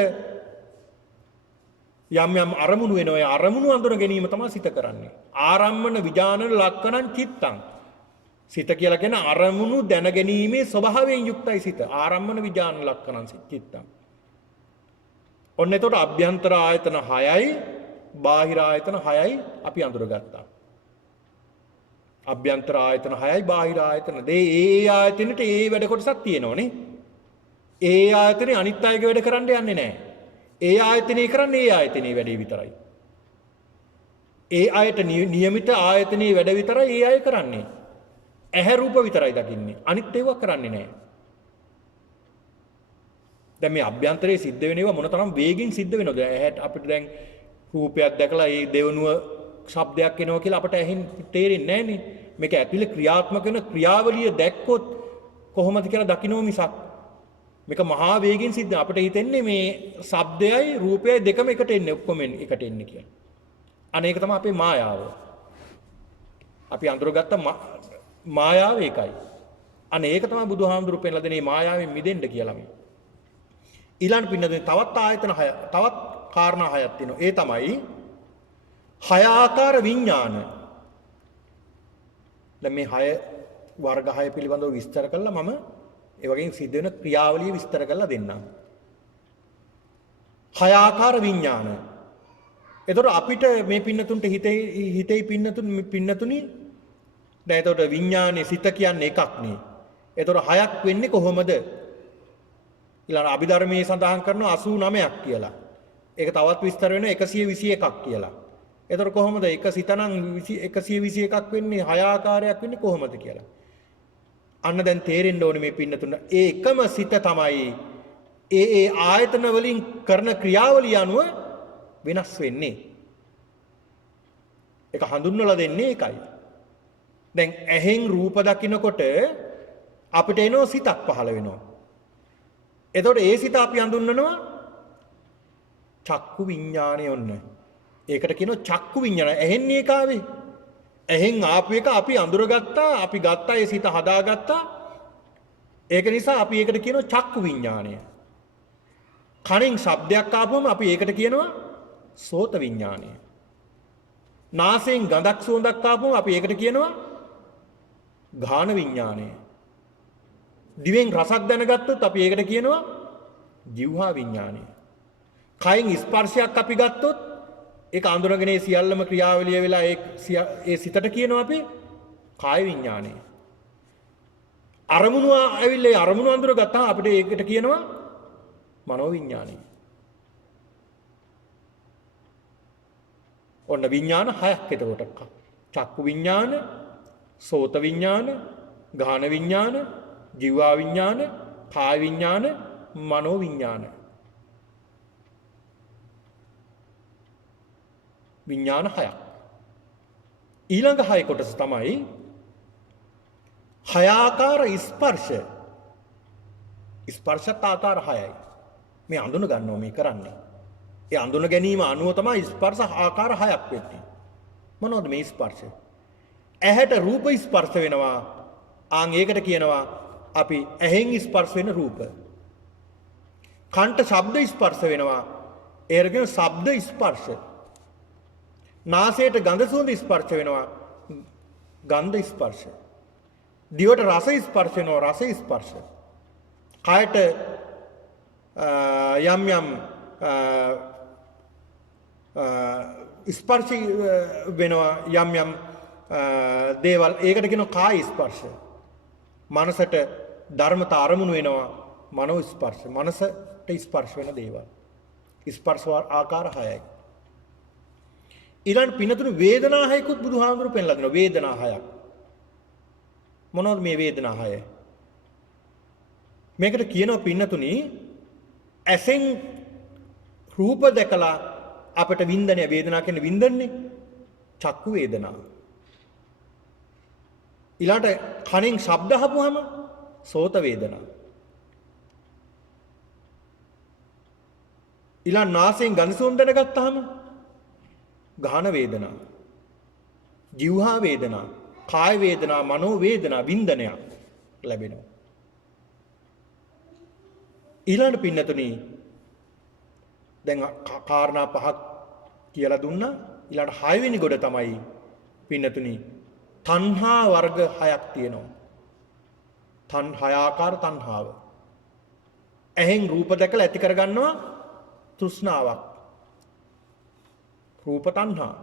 යම් යම් අරමුණු වෙනවා ඒ අරමුණු අඳුර ගැනීම තමයි සිත කරන්නේ. ආරම්මන විඥාන ලක්කණං චිත්තං. සිත කියලා කියන අරමුණු දැනගැනීමේ ස්වභාවයෙන් යුක්තයි සිත. ආරම්මන විඥාන ලක්කණං චිත්තං. ඔන්න එතකොට අභ්‍යන්තර ආයතන 6යි බාහිර ආයතන 6යි අපි අඳුරගත්තා. අභ්‍යන්තර ආයතන 6යි බාහිර ආයතන දෙේ ඒ ආයතනෙට ඒ වැඩ කොටසක් තියෙනවනේ. ඒ ආයතනේ අනිත් අයගේ වැඩ කරන්න යන්නේ නැහැ. ඒ ආයතනේ කරන්නේ ඒ ආයතනේ වැඩේ විතරයි. ඒ ආයත නියමිත ආයතනේ වැඩ විතරයි ඒ අය කරන්නේ. ඇහැ රූප විතරයි දකින්නේ. අනිත් ඒවා කරන්නේ නැහැ. දැන් මේ අභ්‍යන්තරයේ සිද්ධ වෙන ඒවා මොනතරම් වේගෙන් සිද්ධ වෙනවද? ඇහැට අපිට දැන් රූපයක් දැකලා ඒ දෙවනුව ශබ්දයක් එනවා කියලා අපට ඇහෙන් තේරෙන්නේ නැහනේ. මේක ඇතුලේ ක්‍රියාත්මක වෙන ක්‍රියාවලිය දැක්කොත් කොහොමද කියලා දකින්නෝ මිසක් මේක මහා වේගෙන් සිද්ධ අපිට හිතෙන්නේ මේ ශබ්දයයි රූපයයි දෙකම එකට එන්නේ ඔක්කොම එකට එන්නේ කියලා. අනේක තමයි අපේ මායාව. අපි අඳුරගත්ත මායාව ඒකයි. අනේ ඒක තමයි බුදුහාමුදුරු පෙන්ලා දෙන්නේ මායාවෙන් මිදෙන්න කියලා මේ. ඊළඟ පින්නදී තවත් ආයතන 6 තවත් කාරණා 6ක් තියෙනවා. ඒ තමයි 6 ආකාර විඥාන. දැන් මේ 6 වර්ග 6 පිළිබඳව විස්තර කළා මම ඒ වගේම සිද්ධ වෙන ක්‍රියාවලිය විස්තර කරලා දෙන්නම්. 6 ආකාර විඥාන. එතකොට අපිට මේ පින්නතුන්ට හිතේ පින්නතුනි දැන් එතකොට විඥානේ සිත කියන්නේ එකක් නේ. එතකොට 6ක් වෙන්නේ කොහොමද? ඊළඟ අභිධර්මයේ සඳහන් කරනවා 89ක් කියලා. ඒක තවත් විස්තර වෙනවා 121ක් කියලා. එතකොට කොහොමද එක සිතනම් 121ක් වෙන්නේ 6 ආකාරයක් වෙන්නේ කොහොමද කියලා. අන්න දැන් තේරෙන්න ඕනේ මේ පින්නතුන. ඒ එකම සිත තමයි ඒ ආයතන වලින් කරන ක්‍රියාවලිය අනුව වෙනස් වෙන්නේ. ඒක හඳුන්වලා දෙන්නේ ඒකයි. දැන් ඇහෙන් රූප දකිනකොට අපිට එනවා සිතක් පහළ වෙනවා. එතකොට ඒ සිත අපි හඳුන්වනවා චක්කු විඥානය ඔන්න. ඒකට කියනවා චක්කු විඥාන. ඇහෙන්නේ ඒකාවේ. ඇහෙන් ආපු එක අපි අඳුරගත්තා, අපි ගත්තා, ඒ සිත හදාගත්තා. ඒක නිසා අපි ඒකට කියනවා චක්කු විඥානය. කනින් ශබ්දයක් ආපුවම අපි ඒකට කියනවා සෝත විඥානය. නාසයෙන් ගඳක් සුවඳක් ආපුවම අපි ඒකට කියනවා ගාන විඥානය. දිවෙන් රසක් දැනගත්තොත් අපි ඒකට කියනවා જીවහා විඥානය. කයින් ස්පර්ශයක් අපි ගත්තොත් ඒක අඳුරගෙන සියල්ලම ක්‍රියාවලිය වෙලා ඒ සිතට කියනවා අපි කාය විඥානය. අරමුණු ඇවිල්ලා අරමුණු අඳුර ගත්තා අපිට ඒකට කියනවා මනෝ විඥානය. ඔන්න විඥාන හයක් එතකොට. චක්කු විඥාන, සෝත විඥාන, ගාන විඥාන, જીවා විඥාන, කාය විඥාන, මනෝ විඥාන. විඥාන 6ක්. ඊළඟ 6 කොටස තමයි 6 ආකාර ස්පර්ශ. ස්පර්ශත් ආකාර 6යි. මේ අඳුන ගන්නවා මේ කරන්නේ. ඒ අඳුන ගැනීම අනුව තමයි ස්පර්ශ ආකාර 6ක් වෙන්නේ. මොනවද මේ ස්පර්ශ? ඇහැට රූප ස්පර්ශ වෙනවා. ආන් ඒකට කියනවා අපි ඇහෙන් ස්පර්ශ වෙන රූප. කන්ට ශබ්ද ස්පර්ශ වෙනවා. ඒකට කියන ශබ්ද ස්පර්ශ. නාසයට ගඳ සුවඳ ස්පර්ශ වෙනවා. ගන්ධ ස්පර්ශ. දිවට රස ස්පර්ශ වෙනවා. රස ස්පර්ශ. කයට යම් යම් ස්පර්ශ වෙනවා යම් යම් දේවල් ඒකට කියනවා කාය ස්පර්ශ. මනසට ධර්මතා අරමුණු වෙනවා. මනෝ ස්පර්ශ. මනසට ස්පර්ශ වෙන දේවල්. ස්පර්ශ ආකාර 6යි. ඊළඟ පින්නතුණු වේදනා 6කුත් බුදුහාමුදුරු පෙන්ලා දෙනවා. වේදනා 6ක්. මොනවද මේ වේදනා 6? මේකට කියනවා පින්නතුණි ඇසෙන් රූප දැකලා අපට වින්දනය වේදනා කියන්නේ වින්දන්නේ චක්කු වේදනා. ඊළඟට කනෙන් ශබ්ද අහපුවාම සෝත වේදනා. ඊළඟ නාසයෙන් ගඳ සුවඳ දැනගත්තාම ගාහන වේදනා. જીවහා වේදනා, කාය වේදනා, මනෝ වේදනා වින්දනයක් ලැබෙනවා. ඊළඟ පින්නතුණි දැන් කාරණා පහක් කියලා දුන්නා. ඊළඟ 6 වෙනි කොට තමයි පින්නතුණි තණ්හා වර්ග 6ක් තියෙනවා. ආකාර තණ්හාව. ඇහෙන් රූප දැකලා ඇති කරගන්නවා තෘෂ්ණාවක්. රූප තණ්හා.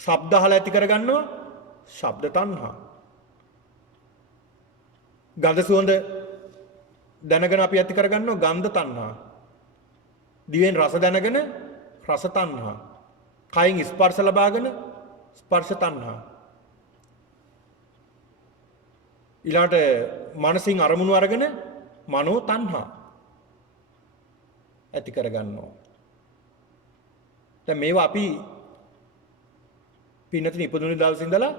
ශබ්ද අහලා ඇති කරගන්නවා ශබ්ද තණ්හා. ගඳ සුවඳ දැනගෙන අපි ඇති කරගන්නවා ගන්ධ තණ්හා. දිවෙන් රස දැනගෙන රස තණ්හා. කයින් ස්පර්ශ ලබාගෙන ස්පර්ශ තණ්හා. ඊළාට මනසින් අරමුණු අරගෙන මනෝ තණ්හා ඇති කරගන්නවා. දැන් මේවා අපි පින්නතුනි ඉපදුණු දවසේ ඉඳලා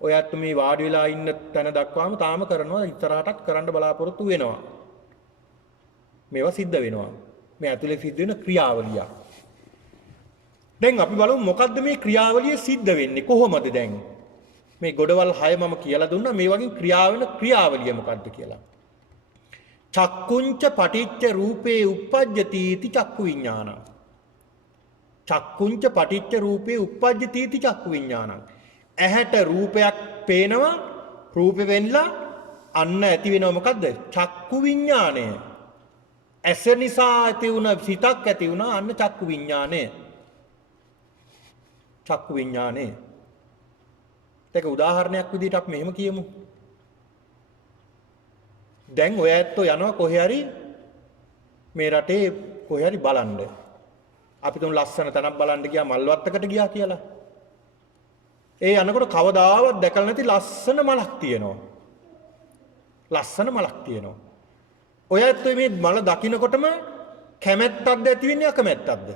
ඔයත් මේ වාඩි වෙලා ඉන්න තැන දක්වාම තාම කරනවා. ඉතරහටත් කරන්න බලාපොරොත්තු වෙනවා. මේවා සිද්ධ වෙනවා. මේ ඇතුලේ සිද්ධ වෙන ක්‍රියාවලිය. දැන් අපි බලමු මොකද්ද මේ ක්‍රියාවලිය සිද්ධ වෙන්නේ කොහොමද දැන්? මේ ගොඩවල් 6 මම කියලා දුන්නා මේ වගේ ක්‍රියාවෙන ක්‍රියාවලිය මොකද්ද කියලා. චක්කුංච පටිච්ච රූපේ uppajjati iti චක්කු විඥානං. චක්කුංච පටිච්ච රූපේ uppajjati iti චක්කු විඥානං. ඇහැට රූපයක් පේනවා රූපෙ වෙන්නලා අන්න ඇති වෙනව මොකද්ද? චක්කු විඥානය. ඇස නිසා ඇති වුණ සිතක් ඇති වුණා අන්න චක්කු විඥානය. චක්කු විඥානය. ඒක උදාහරණයක් විදිහට අපි මෙහෙම කියමු. දැන් ඔය ඇත්තෝ යනවා කොහේ හරි මේ රටේ කොහේ හරි බලන්න. අපි තුන් ලස්සන තැනක් බලන්න ගියා මල්වත්තකට ගියා කියලා. ඒ යනකොට කවදාවත් දැකලා නැති ලස්සන මලක් තියෙනවා. ලස්සන මලක් තියෙනවා. ඔය ඇත්තෝ මේ මල දකින්නකොටම කැමැත්තක්ද ඇති වෙන්නේ අකමැත්තක්ද?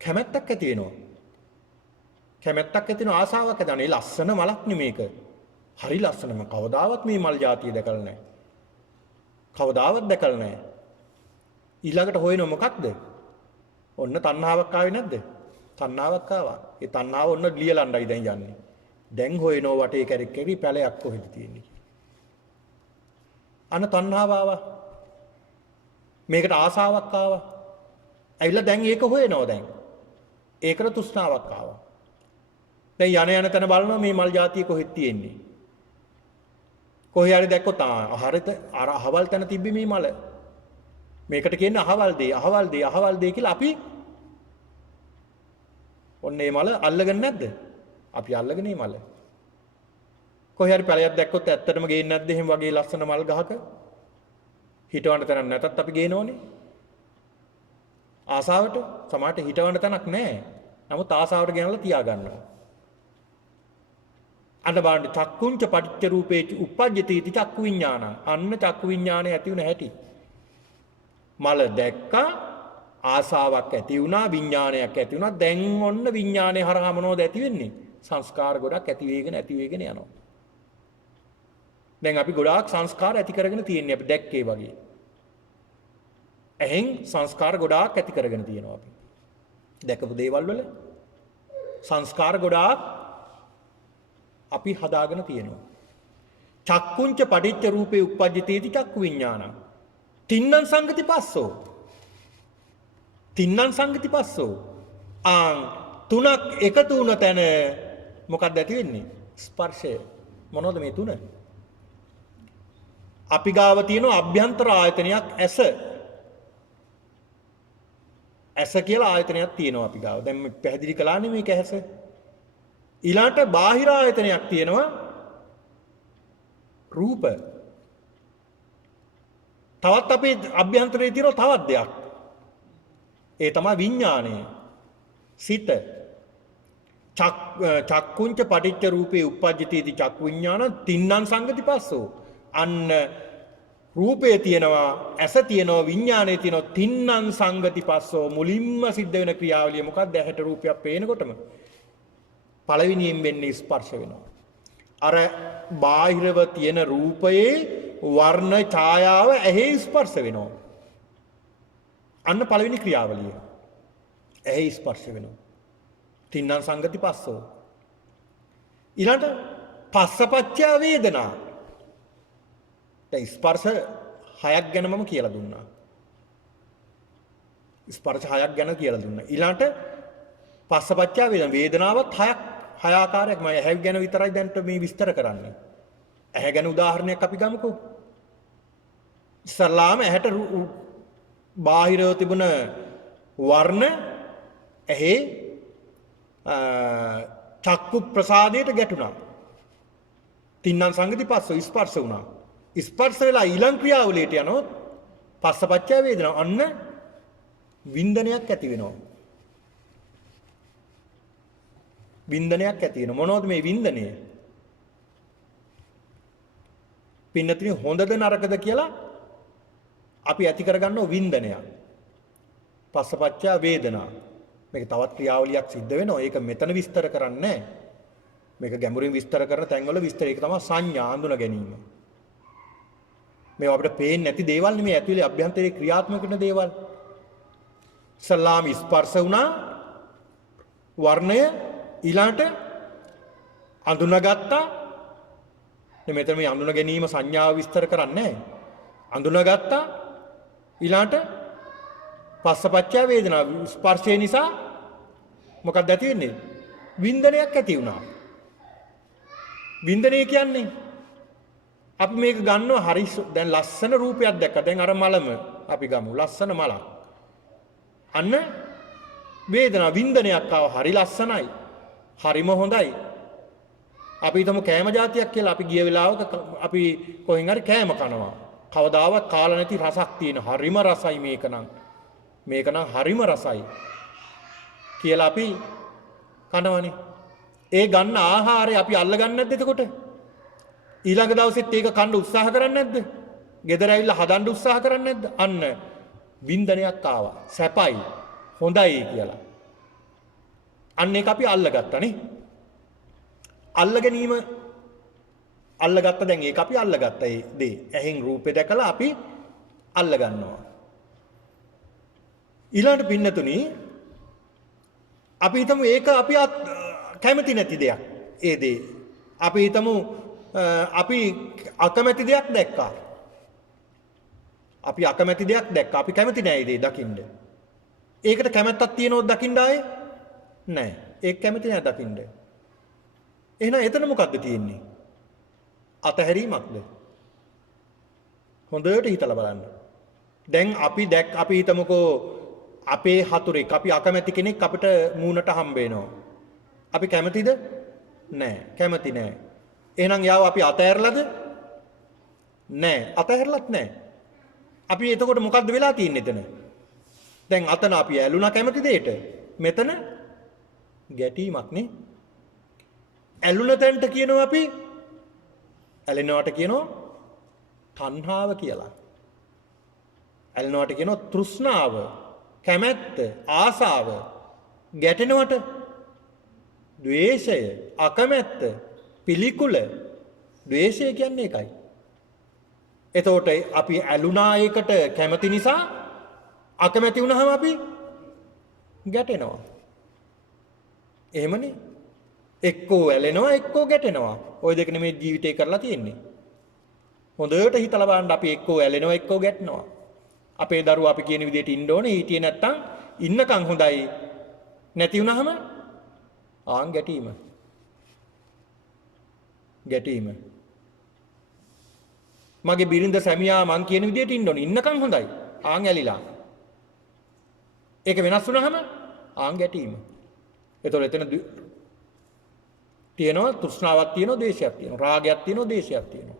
කැමැත්තක් ඇති වෙනවා. කැමැත්තක් ඇති වෙන ආසාවක් ඇති වෙනවා. මේ ලස්සන මලක් නේ මේක. හරි ලස්සන මම කවදාවත් මේ මල් జాතිය දැකලා නැහැ. කවදාවත් දැකලා නැහැ. ඊළඟට හොයන මොකක්ද? ඔන්න තණ්හාවක් ආවේ නැද්ද? තණ්හාවක් ආවා. ඒ තණ්හාව ඔන්න ලියලන්නයි දැන් යන්නේ. දැන් හොයනෝ වටේ කැරි කැරි පැලයක් කොහෙද තියෙන්නේ? අන්න තණ්හාව ආවා. මේකට ආසාවක් ආවා. ඇවිල්ලා දැන් ඒක හොයනවා දැන්. ඒකට තෘෂ්ණාවක් ආවා. දැන් යන තැන බලනවා මේ මල් జాතිය කොහෙද තියෙන්නේ? කොහේ හරි දැක්කොත් ආහාරෙත අර අහවල් තැන තිබ්බි මේ මල. මේකට කියන්නේ අහවල් දේ කියලා අපි ඔන්න මේ මල අල්ලගෙන නැද්ද? අපි අල්ලගෙන මේ මල. කොහේ හරි පැලයක් දැක්කොත් ඇත්තටම ගේන්නේ නැද්ද එහෙම වගේ ලස්සන මල් ගහක? හිටවන්න තැනක් නැතත් අපි ගේනෝනේ. ආසාවට සමහරට හිටවන්න තැනක් නැහැ. නමුත් ආසාවට ගෙනල්ලා තියා ගන්නවා. අන්න බලන්න චක්කුංච පටිච්ච රූපේ uppajjati iti චක්කු විඥාන. අන්න චක්කු විඥානේ ඇති වුණ හැටි. මල දැක්කා ආසාවක් ඇති වුණා විඥානයක් ඇති වුණා. දැන් ඔන්න විඥානේ හරහා මොනවද ඇති වෙන්නේ? සංස්කාර ගොඩක් ඇති වේගෙන යනවා. දැන් අපි ගොඩාක් සංස්කාර ඇති කරගෙන තියෙන්නේ අපි දැක්කේ වගේ. එහෙන් සංස්කාර ගොඩාක් ඇති කරගෙන තියෙනවා අපි. දැකපු දේවල් වල සංස්කාර ගොඩාක් අපි හදාගෙන තියෙනවා. චක්කුංච පටිච්ච රූපේ uppajjati iti චක්කු විඥානං. තින්නං සංගති පස්සෝ. තින්නං සංගති පස්සෝ. තුනක් එකතු වුණ තැන මොකක්ද ඇති වෙන්නේ? ස්පර්ශය. මොනවද මේ තුන? අපි ගාව තියෙන අභ්‍යන්තර ආයතනයක් ඇස. ඇස කියලා ආයතනයක් තියෙනවා අපි ගාව. දැන් පැහැදිලි කළානේ මේක ඇස. ඊළාට බාහිර ආයතනයක් තියෙනවා රූප. තවත් අපේ අභ්‍යන්තරයේ තියෙන තවත් දෙයක්. ඒ තමයි විඥාණය. සිත. චක්කුංච පටිච්ච රූපේ uppajjati iti චක්කු විඥාන තින්නං සංගති පස්සෝ. අන්න රූපේ තියෙනවා, ඇස තියෙනවා, විඥානයේ තියෙනවා, තින්නං සංගති පස්සෝ. මුලින්ම සිද්ධ වෙන ක්‍රියාවලිය මොකක්ද? ඇහැට රූපයක් පේනකොටම පළවෙනියෙන් වෙන්නේ ස්පර්ශ වෙනවා. අර බාහිරව තියෙන රූපයේ වර්ණ ඡායාව ඇහි ස්පර්ශ වෙනවා. අන්න පළවෙනි ක්‍රියාවලිය. ඇහි ස්පර්ශ වෙනවා. තින්නං සංගති පස්සෝ. ඊළඟට පස්සපච්චය වේදනා. දැන් ස්පර්ශ හයක් ගැන මම කියලා දුන්නා. ස්පර්ශ හයක් ගැන කියලා දුන්නා. ඊළඟට පස්සපච්චය වේදනා. වේදනාවත් හය ආකාරයක්. මම ඇහැ ගැන විතරයි දැන් මේ විස්තර කරන්නේ. ඇහැ ගැන උදාහරණයක් අපි ගමුකෝ. ඉස්සල්ලාම ඇහැට බාහිරව තිබුණ වර්ණ ඇහි චක්කු ප්‍රසාදයට ගැටුණා. තින්නං සංගති පස්සෝ ස්පර්ශ වුණා. ස්පර්ශ වෙලා ඊළඟ ක්‍රියාවලියට යනොත් පස්සපච්චය වේදනා. අන්න වින්දනයක් ඇති වෙනවා. වින්දනයක් ඇති වෙනවා. මොනවද මේ වින්දනය? පින්නතිනේ හොඳද නරකද කියලා අපි ඇති කරගන්නව වින්දනයක්. පස්සපච්චය වේදනා. මේක තවත් ක්‍රියාවලියක් සිද්ධ වෙනවා. ඒක මෙතන විස්තර කරන්නේ නැහැ. මේක ගැඹුරින් විස්තර කරන තැන්වල විස්තර. ඒක තමයි සංඥා හඳුන ගැනීම. මේවා අපිට පේන්නේ නැති දේවල් නෙමෙයි, ඇතුලේ අභ්‍යන්තරයේ ක්‍රියාත්මක වෙන දේවල්. සලාම ස්පර්ශ වුණා වර්ණය ඊළාට අඳුනගත්තා. මෙතන මේ අඳුන ගැනීම සංඥාව විස්තර කරන්නේ නැහැ. අඳුනගත්තා ඊළාට පස්සපච්චය වේදනා. ස්පර්ශය නිසා මොකක්ද ඇති වෙන්නේ? වින්දනයක් ඇති වුණා. වින්දනය කියන්නේ අපි මේක ගන්නවා හරි දැන් ලස්සන රූපයක් දැක්කා. දැන් අර මලම අපි ගමු. ලස්සන මලක්. අන්න වේදනා වින්දනයක් ආව. හරි ලස්සනයි. හරිම හොඳයි. අපි හිතමු කෑම జాතියක් කියලා. අපි ගිය වෙලාවක අපි කොහෙන් හරි කෑම කනවා. කවදාවත් කාලා නැති රසක් තියෙන. හරිම රසයි මේක නම්. මේක නම් හරිම රසයි කියලා අපි කනවනේ. ඒ ගන්න ආහාරය අපි අල්ල ගන්න නැද්ද එතකොට? ඊළඟ දවසෙත් ඒක කන්න උත්සාහ කරන්නේ නැද්ද? ගෙදර ඇවිල්ලා හදන්න උත්සාහ කරන්නේ නැද්ද? අන්න වින්දනයක් ආවා. සැපයි, හොඳයි කියලා. අන්න ඒක අපි අල්ලගත්තා නේ. අල්ල ගැනීම අල්ලගත්ත. දැන් ඒක අපි අල්ලගත්තා. ඒ දේ ඇහෙන් රූපේ දැකලා අපි අල්ල ගන්නවා. ඊළඟට පින්නතුනි අපි හිතමු ඒක අපි කැමති නැති දෙයක්. ඒ දේ අපි හිතමු අපි අකමැති දෙයක් දැක්කා. අපි අකමැති දෙයක් දැක්කා. අපි කැමති නෑ ඒ දේ දකින්න. ඒකට කැමැත්තක් තියෙනවද දකින්න ආයේ? නෑ. ඒක කැමති නෑ දකින්න. එහෙනම් එතන මොකද්ද තියෙන්නේ? අතහැරීමක්ද? හොඳට හිතලා බලන්න. දැන් අපි හිතමුකෝ අපේ හතුරෙක්, අපි අකමැති කෙනෙක් අපිට මූණට හම්බ වෙනවා. අපි කැමතිද? නෑ. කැමති නෑ. එහෙනම් යාව අපි අතහැරලාද? නෑ. අතහැරලත් නෑ. අපි එතකොට මොකද්ද වෙලා තියෙන්නේ එතන? දැන් අතන අපි ඇලුනා කැමති දෙයට. මෙතන ගැටීමක් නේ. ඇලුන තැනට කියනවා අපි ඇලෙනවට කියනවා තණ්හාව කියලා. ඇලෙනවට කියනවා තෘෂ්ණාව, කැමැත්ත, ආසාව. ගැටෙනවට ද්වේෂය, අකමැත්ත, පිළිකුල. ද්වේෂය කියන්නේ ඒකයි. එතකොට අපි ඇලුනා එකට කැමති නිසා අකමැති වුණාම අපි ගැටෙනවා. එහෙමනේ. එක්කෝ ඇලෙනවා එක්කෝ ගැටෙනවා. ওই දෙක නෙමෙයි ජීවිතේ කරලා තියෙන්නේ. හොඳට හිතලා බලන්න අපි එක්කෝ ඇලෙනවා එක්කෝ ගැටෙනවා. අපේ දරුවා අපි කියන විදිහට ඉන්න ඕනේ. හිටියේ නැත්තම් ඉන්නකම් හොඳයි. නැති වුණාම ආන් ගැටීම. ගැටීම. මගේ බිරිඳ සැමියා මං කියන විදිහට ඉන්න ඕනේ. ඉන්නකම් හොඳයි. ආන් ඇලිලා. ඒක වෙනස් වුණාම ආන් ගැටීම. එතකොට එතන තියෙනවා තෘෂ්ණාවක් තියෙනවා, ද්වේෂයක් තියෙනවා, රාගයක් තියෙනවා, ද්වේෂයක් තියෙනවා.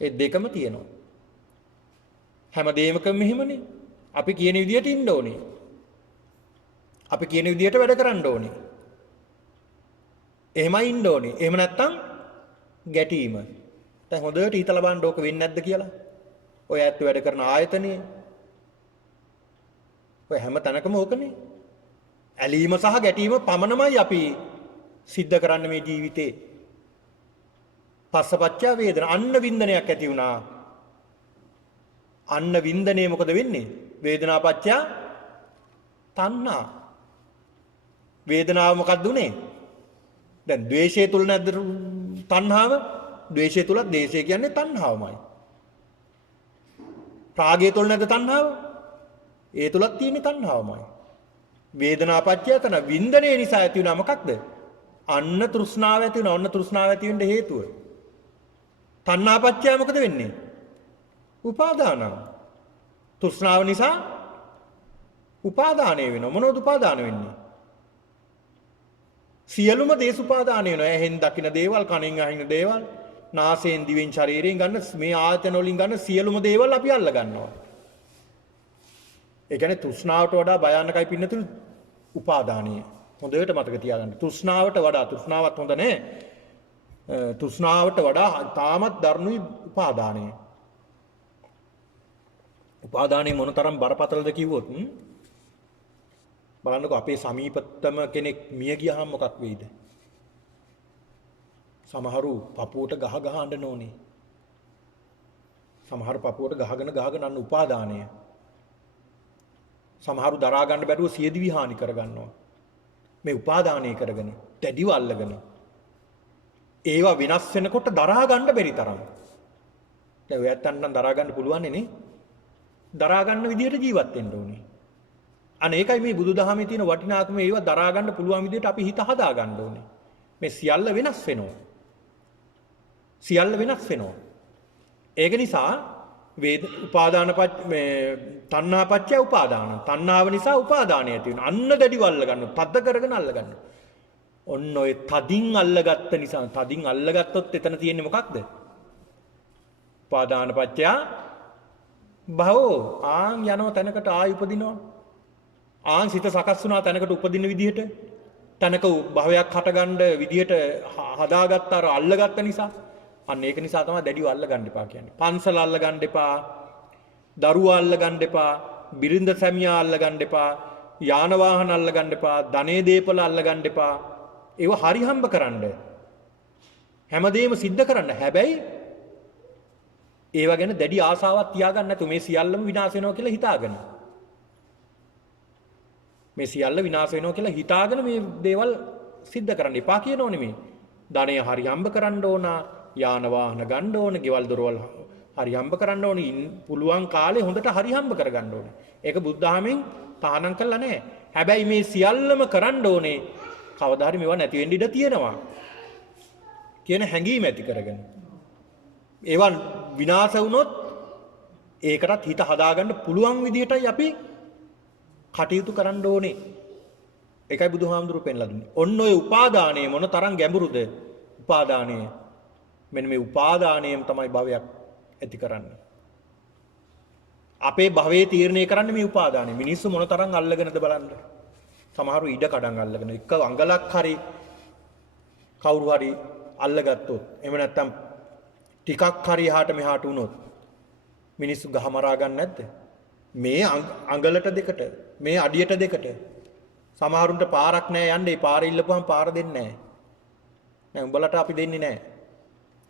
ඒ දෙකම තියෙනවා. හැම දෙයකම මෙහෙමනේ. අපි කියන විදියට ඉන්න ඕනේ. අපි කියන විදියට වැඩ කරන්න ඕනේ. එහෙමයි ඉන්න ඕනේ. එහෙම නැත්තම් ගැටීම. දැන් හොඳට හිතලා බලන්න ඕක වෙන්නේ නැද්ද කියලා. ඔය ඇත්ත වැඩ කරන ආයතනයේ ඔය හැම තැනකම ඕකනේ. ඇලීම සහ ගැටීම පමණමයි අපි සිද්ධ කරන්න මේ ජීවිතේ. පස්සපච්චා වේදනා අන්න වින්දනයක් ඇති වුණා. අන්න වින්දනේ මොකද වෙන්නේ? වේදනාපච්චා තණ්හා. වේදනාව මොකක්ද උනේ? දැන් ද්වේෂය තුල නැද්ද තණ්හාව? ද්වේෂය තුල දේශය කියන්නේ තණ්හාවමයි. රාගය තුල නැද්ද තණ්හාව? ඒ තුලත් තියෙන්නේ තණ්හාවමයි. වේදනාපච්චය තන වින්දනයේ නිසා ඇති වුණා මොකක්ද? අන්න තෘෂ්ණාව ඇති වෙනවා. ඔන්න තෘෂ්ණාව ඇති වෙන්න හේතුව. තණ්හාපච්චය මොකද වෙන්නේ? උපාදාන. තෘෂ්ණාව නිසා උපාදානය වෙනවා. මොනවද උපාදාන වෙන්නේ? සියලුම දේශ උපාදාන වෙනවා. ඇහෙන් දකින දේවල්, කනෙන් අහින දේවල්, නාසයෙන් දිවෙන් ශරීරයෙන් ගන්න මේ ආයතන වලින් ගන්න සියලුම දේවල් අපි අල්ල ගන්නවා. ඒ කියන්නේ තෘෂ්ණාවට වඩා භයානකයි පින්නතුනි උපාදානීය. හොඳට මතක තියාගන්න. තෘෂ්ණාවට වඩා තෘෂ්ණාවත් හොඳ නැහැ. තෘෂ්ණාවට වඩා තාමත් දරුණුයි උපාදානය. උපාදානය මොනතරම් බරපතලද කිව්වොත් බලන්නකෝ අපේ සමීපතම කෙනෙක් මිය ගියාම මොකක් වෙයිද? සමහරු පපුවට ගහ ගහ අඬන ඕනේ. සමහරු පපුවට ගහගෙන අන්න උපාදානය. සමහරු දරා ගන්න බැරුව සියදිවි හානි කර ගන්නවා. මේ උපාදානය කරගෙන, දැඩිව අල්ලගෙන. ඒවා විනාශ වෙනකොට දරා ගන්න බැරි තරම්. දැන් ඔයත් අන්න දරා ගන්න පුළුවන් නේ. දරා ගන්න විදියට ජීවත් වෙන්න ඕනේ. අනේ ඒකයි මේ බුදුදහමේ තියෙන වටිනාකම ඒවා දරා ගන්න පුළුවන් විදියට අපි හිත හදා ගන්න ඕනේ. මේ සියල්ල වෙනස් වෙනවා. සියල්ල වෙනස් වෙනවා. ඒක නිසා තණ්හාපච්චය උපාදාන. තණ්හාව නිසා උපාදානය ඇති වෙනවා. අන්න දැඩිව අල්ල ගන්නවා. තද්ද කරගෙන අල්ල ගන්නවා. ඔන්න ඔය තදින් අල්ලගත්ත නිසා තදින් අල්ලගත්තොත් එතන තියෙන්නේ මොකක්ද? උපාදානපච්චය භවෝ ආන් යනවා තැනකට ආයි උපදිනවා. ආන් සිත සකස් වුණා තැනකට උපදින විදිහට තැනක භවයක් හටගන්න විදිහට හදාගත්ත අර අල්ලගත්ත නිසා අන්න ඒක නිසා තමයි දැඩිව අල්ල ගන්න එපා කියන්නේ. පන්සල අල්ල ගන්න එපා. දරුවා අල්ල ගන්න එපා. බිරිඳ සැමියා අල්ල ගන්න එපා. යාන වාහන අල්ල ගන්න එපා. ධනේ දීපල අල්ල ගන්න එපා. ඒව හරි හම්බ කරන්න. හැමදේම සිද්ධ කරන්න. හැබැයි ඒව ගැන දැඩි ආසාවක් තියාගන්න නැතු මේ සියල්ලම විනාශ වෙනවා කියලා හිතාගෙන. මේ සියල්ල විනාශ වෙනවා කියලා හිතාගෙන මේ දේවල් සිද්ධ කරන්න එපා කියනෝ නෙමෙයි. ධනය හරි හම්බ කරන්න ඕන. යාන වාහන ගන්න ඕන, ගෙවල් දොරවල් හරි හම්බ කරන්න ඕන, පුළුවන් කාලේ හොඳට හරි හම්බ කරගන්න ඕන. ඒක බුද්ධාමෙන් තහනම් කළා නැහැ. හැබැයි මේ සියල්ලම කරන්න ඕනේ කවදා හරි මේවා නැති වෙන්න ඉඩ තියෙනවා කියන හැඟීම ඇති කරගෙන. ඒවා විනාශ වුණොත් ඒකටත් හිත හදාගන්න පුළුවන් විදිහටයි අපි කටයුතු කරන්න ඕනේ. ඒකයි බුදුහාමුදුරුවෝ පෙන්ලා දුන්නේ. ඔන්න ඔය උපාදානය මොන තරම් ගැඹුරුද? උපාදානය මෙන්න මේ උපාදානයම තමයි භවයක් ඇති කරන්නේ. අපේ භවයේ තීරණය කරන්නේ මේ උපාදානය. මිනිස්සු මොන තරම් අල්ලගෙනද බලන්න. සමහරු ඉඩ කඩන් අල්ලගෙන එක අඟලක් හරි කවුරු හරි අල්ලගත්තොත් එහෙම නැත්නම් ටිකක් හරි එහාට මෙහාට වුණොත් මිනිස්සු ගහ මරා ගන්න නැද්ද? මේ අඟලට දෙකට මේ අඩියට දෙකට සමහරුන්ට පාරක් නැහැ යන්නේ. ඒ පාර ඉල්ලපුවම පාර දෙන්නේ නැහැ. නෑ උඹලට අපි දෙන්නේ නැහැ.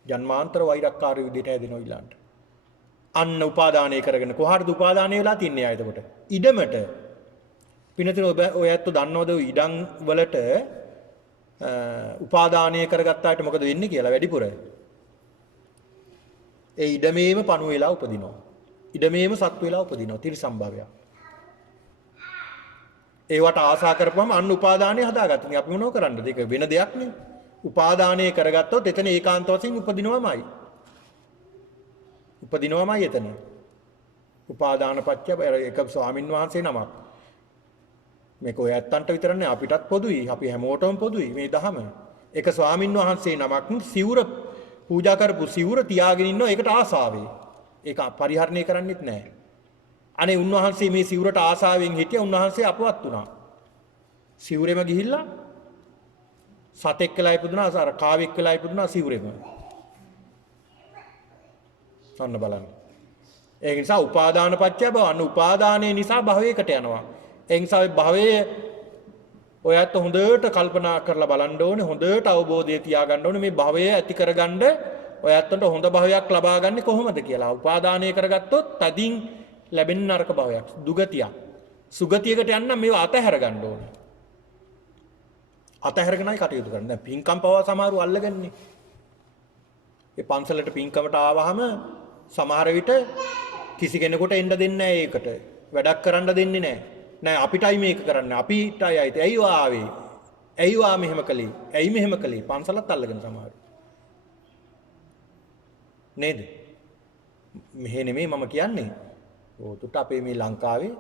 ජන්මාන්තර වෛරක්කාරී විදිහට හැදෙනවා ඊළඟට. අන්න උපාදානය කරගෙන කොහාටද උපාදානය වෙලා තින්නේ ආ එතකොට? ඉඩමට. පිනතින ඔය ඇත්ත දන්නවද ඉඩම් වලට උපාදානය කරගත්තාට මොකද වෙන්නේ කියලා වැඩිපුර? ඒ ඉඩමේම පණු වෙලා උපදිනවා. ඉඩමේම සත්තු වෙලා උපදිනවා. ත්‍රිසම්භවය. ඒවට ආසා කරපුවම අන්න උපාදානය හදාගත්තා. අපි මොනව කරන්නද? ඒක වෙන දෙයක් නේ. උපාදානය කරගත්තොත් එතන ඒකාන්ත වශයෙන් උපදිනවමයි. උපදිනවමයි එතන. උපාදානපත්‍ය එක ස්වාමින් වහන්සේ නමක්. මේක ඔය ඇත්තන්ට විතර නෙවෙයි අපිටත් පොදුයි. අපි හැමෝටම පොදුයි මේ ධහම. එක ස්වාමින් වහන්සේ නමක් සිවුර පූජා කරපු සිවුර තියාගෙන ඉන්නවා ඒකට ආසාවේ. ඒක පරිහරණය කරන්නෙත් නැහැ. අනේ උන්වහන්සේ මේ සිවුරට ආසාවෙන් හිටියා උන්වහන්සේ අපවත් වුණා. සිවුරෙම ගිහිල්ලා සතෙක් වෙලා ඉපදුනා අර කාවෙක් වෙලා ඉපදුනා සිවුරෙම. අන්න බලන්න. ඒ නිසා උපාදාන පත්‍ය භව අන්න උපාදානයේ නිසා භවයකට යනවා. ඒ නිසා භවයේ ඔයත් හොඳට කල්පනා කරලා බලන්න ඕනේ හොඳට අවබෝධය තියාගන්න ඕනේ මේ භවය ඇති කරගන්න ඔයත්ට හොඳ භවයක් ලබා ගන්න කොහොමද කියලා. උපාදානය කරගත්තොත් තදින් ලැබෙන නරක භවයක් දුගතියක්. සුගතියකට යන්න මේව අතහැර ගන්න ඕනේ. අතහැරගෙනයි කටයුතු කරන්න. දැන් පින්කම් පවා සමහරව අල්ලගන්නේ. ඒ පන්සලට පින්කමට ආවහම සමහර විට කිසි කෙනෙකුට එන්න දෙන්නේ නැහැ ඒකට. වැඩක් කරන්න දෙන්නේ නැහැ. නෑ අපිටයි මේක කරන්න. අපිටයි අයිති. ඇයි ආවේ? ඇයි වා මෙහෙම කළේ? ඇයි මෙහෙම කළේ? පන්සලත් අල්ලගෙන සමහර. නේද? මෙහෙ නෙමෙයි මම කියන්නේ. ඕතුට අපේ මේ ලංකාවේ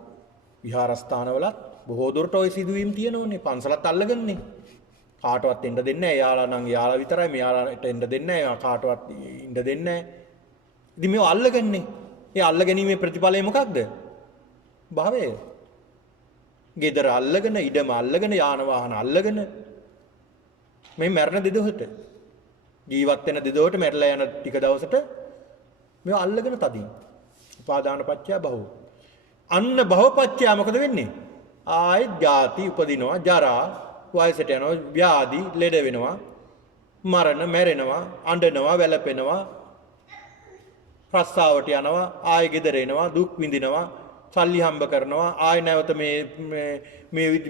විහාරස්ථානවලත් බොහෝ දුරට ওই සිදුවීම් තියෙනෝනේ. පන්සලත් අල්ලගන්නේ. කාටවත් එන්න දෙන්නේ නැහැ. යාලා නම් යාලා විතරයි. මෙයාලාට එන්න දෙන්නේ නැහැ. කාටවත් ඉන්න දෙන්නේ නැහැ. ඉතින් මේව අල්ලගන්නේ. ඒ අල්ලගැනීමේ ප්‍රතිඵලය මොකක්ද? භවය. ගෙදර අල්ලගෙන, ඉඩම අල්ලගෙන, යාන වාහන අල්ලගෙන මේ මරණ දෙදොහට ජීවත් වෙන දෙදොහට මැරලා යන ටික දවසට මේව අල්ලගෙන තදින්. උපාදාන පත්‍ය භව. අන්න භවපත්‍ය මොකද වෙන්නේ? ආයෙත් ජාති උපදිනවා, ජරා, වයසට යනවා, ව්‍යාධි, ලෙඩ වෙනවා, මරණ, මැරෙනවා, අඬනවා, වැළපෙනවා, ප්‍රස්තාවට යනවා, ආයෙ ගෙදර එනවා, දුක් විඳිනවා, සල්ලි හම්බ කරනවා, ආයෙ නැවත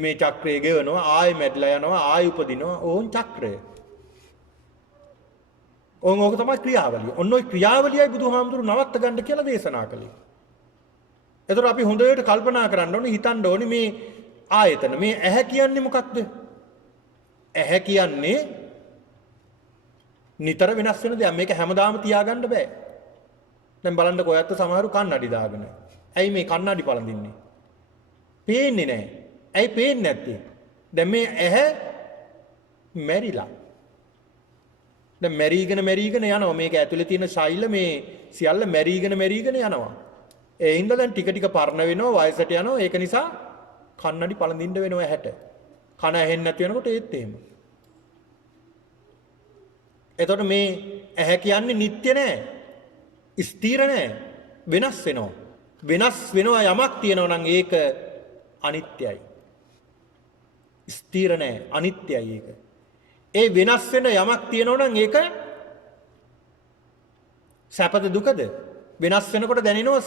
මේ චක්‍රය ගෙවනවා, ආයෙ මැරිලා යනවා, ආයෙ උපදිනවා. ඕන් චක්‍රය. ඕක තමයි ක්‍රියාවලිය. ඔන්න ඔය ක්‍රියාවලියයි බුදුහාමුදුරු නවත්ත ගන්න කියලා දේශනා කළේ. එතකොට අපි හොඳට කල්පනා කරන්න ඕනේ, හිතන්න ඕනේ මේ ආයතන මේ ඇහැ කියන්නේ මොකක්ද? ඇහැ කියන්නේ නිතර වෙනස් වෙන දෙයක්. මේක හැමදාම තියාගන්න බෑ. දැන් බලන්නකො ඔයත් සමහරු කන්නඩි දාගෙන. ඇයි මේ කන්නඩි පළඳින්නේ? පේන්නේ නැහැ. ඇයි පේන්නේ නැත්තේ? දැන් මේ ඇහැ මැරිලා. දැන් මැරීගෙන යනවා. මේක ඇතුලේ තියෙන ශෛල මේ සියල්ල මැරීගෙන යනවා. ඒ හින්දා දැන් ටික ටික පරණ වෙනවා, වයසට යනවා. ඒක නිසා කන්නඩි පළඳින්න වෙනවා ඇහැට. කන ඇහෙන්නේ නැති වෙනකොට ඒත් එහෙම. එතකොට මේ ඇහැ කියන්නේ නිට්ටය නෑ. ස්ථිර නෑ. වෙනස් වෙනවා. වෙනස් වෙනවා යමක් තියෙනවා නම් ඒක අනිත්‍යයි. ස්ථිර නෑ, අනිත්‍යයි ඒක. ඒ වෙනස් වෙන යමක් තියෙනවා නම් ඒක සැපද දුකද? වෙනස් වෙනකොට දැනෙනවා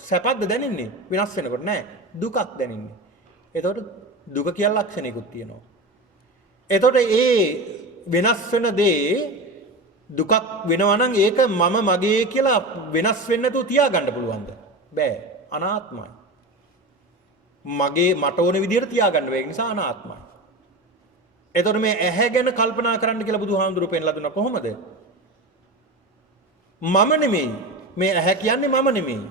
සැපද දැනෙන්නේ? වෙනස් වෙනකොට නෑ, දුකක් දැනෙන්නේ. එතකොට දුක කියලා ලක්ෂණයකුත් තියෙනවා. එතකොට ඒ වෙනස් වෙන දේ දුකක් වෙනවා නම් ඒක මම මගේ කියලා වෙනස් වෙන්න නැතුව තියාගන්න පුළුවන්ද? බෑ. අනාත්මයි. මගේ මට ඕන විදිහට තියාගන්න බෑ. ඒ නිසා අනාත්මයි. එතකොට මේ ඇහැ ගැන කල්පනා කරන්න කියලා බුදුහාමුදුරුවෝ පෙන්ලා දුන්නා කොහොමද? මම නෙමෙයි. මේ ඇහැ කියන්නේ මම නෙමෙයි.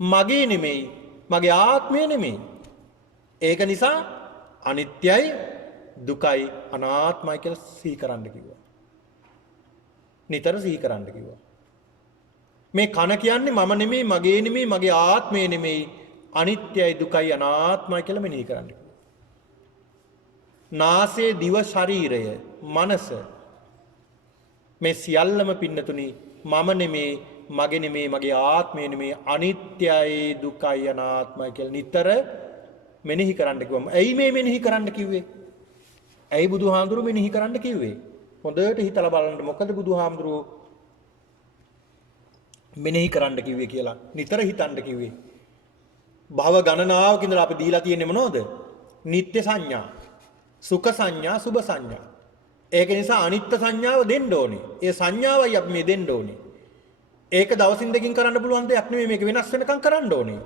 මගේ නෙමෙයි. මගේ ආත්මය නෙමෙයි. ඒක නිසා අනිත්‍යයි, දුකයි, අනාත්මයි කියලා සිහි කරන්න කිව්වා. නිතර සිහි කරන්න කිව්වා. මේ කන කියන්නේ මම නෙමෙයි, මගේ නෙමෙයි, මගේ ආත්මය නෙමෙයි. අනිත්‍යයි, දුකයි, අනාත්මයි කියලා මෙනෙහි කරන්න කිව්වා. නාසය, දිව, ශරීරය, මනස මේ සියල්ලම පින්නතුනි මම නෙමෙයි, මගේ නෙමෙයි, මගේ ආත්මය නෙමෙයි, අනිත්‍යයි, දුකයි, අනාත්මයි කියලා නිතර මෙනෙහි කරන්න කිව්වම. ඇයි මේ මෙනෙහි කරන්න කිව්වේ? ඇයි බුදුහාමුදුරුවෝ මෙනෙහි කරන්න කිව්වේ? හොඳට හිතලා බලන්න මොකද බුදුහාමුදුරුවෝ මෙනෙහි කරන්න කිව්වේ කියලා නිතර හිතන්න කිව්වේ. භව ගණනාවක ඉඳලා අපි දීලා තියෙන්නේ මොනවද? නිත්‍ය සංඥා, සුඛ සංඥා, සුභ සංඥා. ඒක නිසා අනිත්‍ය සංඥාව දෙන්න ඕනේ. ඒ සංඥාවයි අපි මේ දෙන්න ඕනේ. ඒක දවසින් දෙකකින් කරන්න පුළුවන් දෙයක් නෙමෙයි. මේක වෙනස් වෙනකම් කරන්න ඕනේ.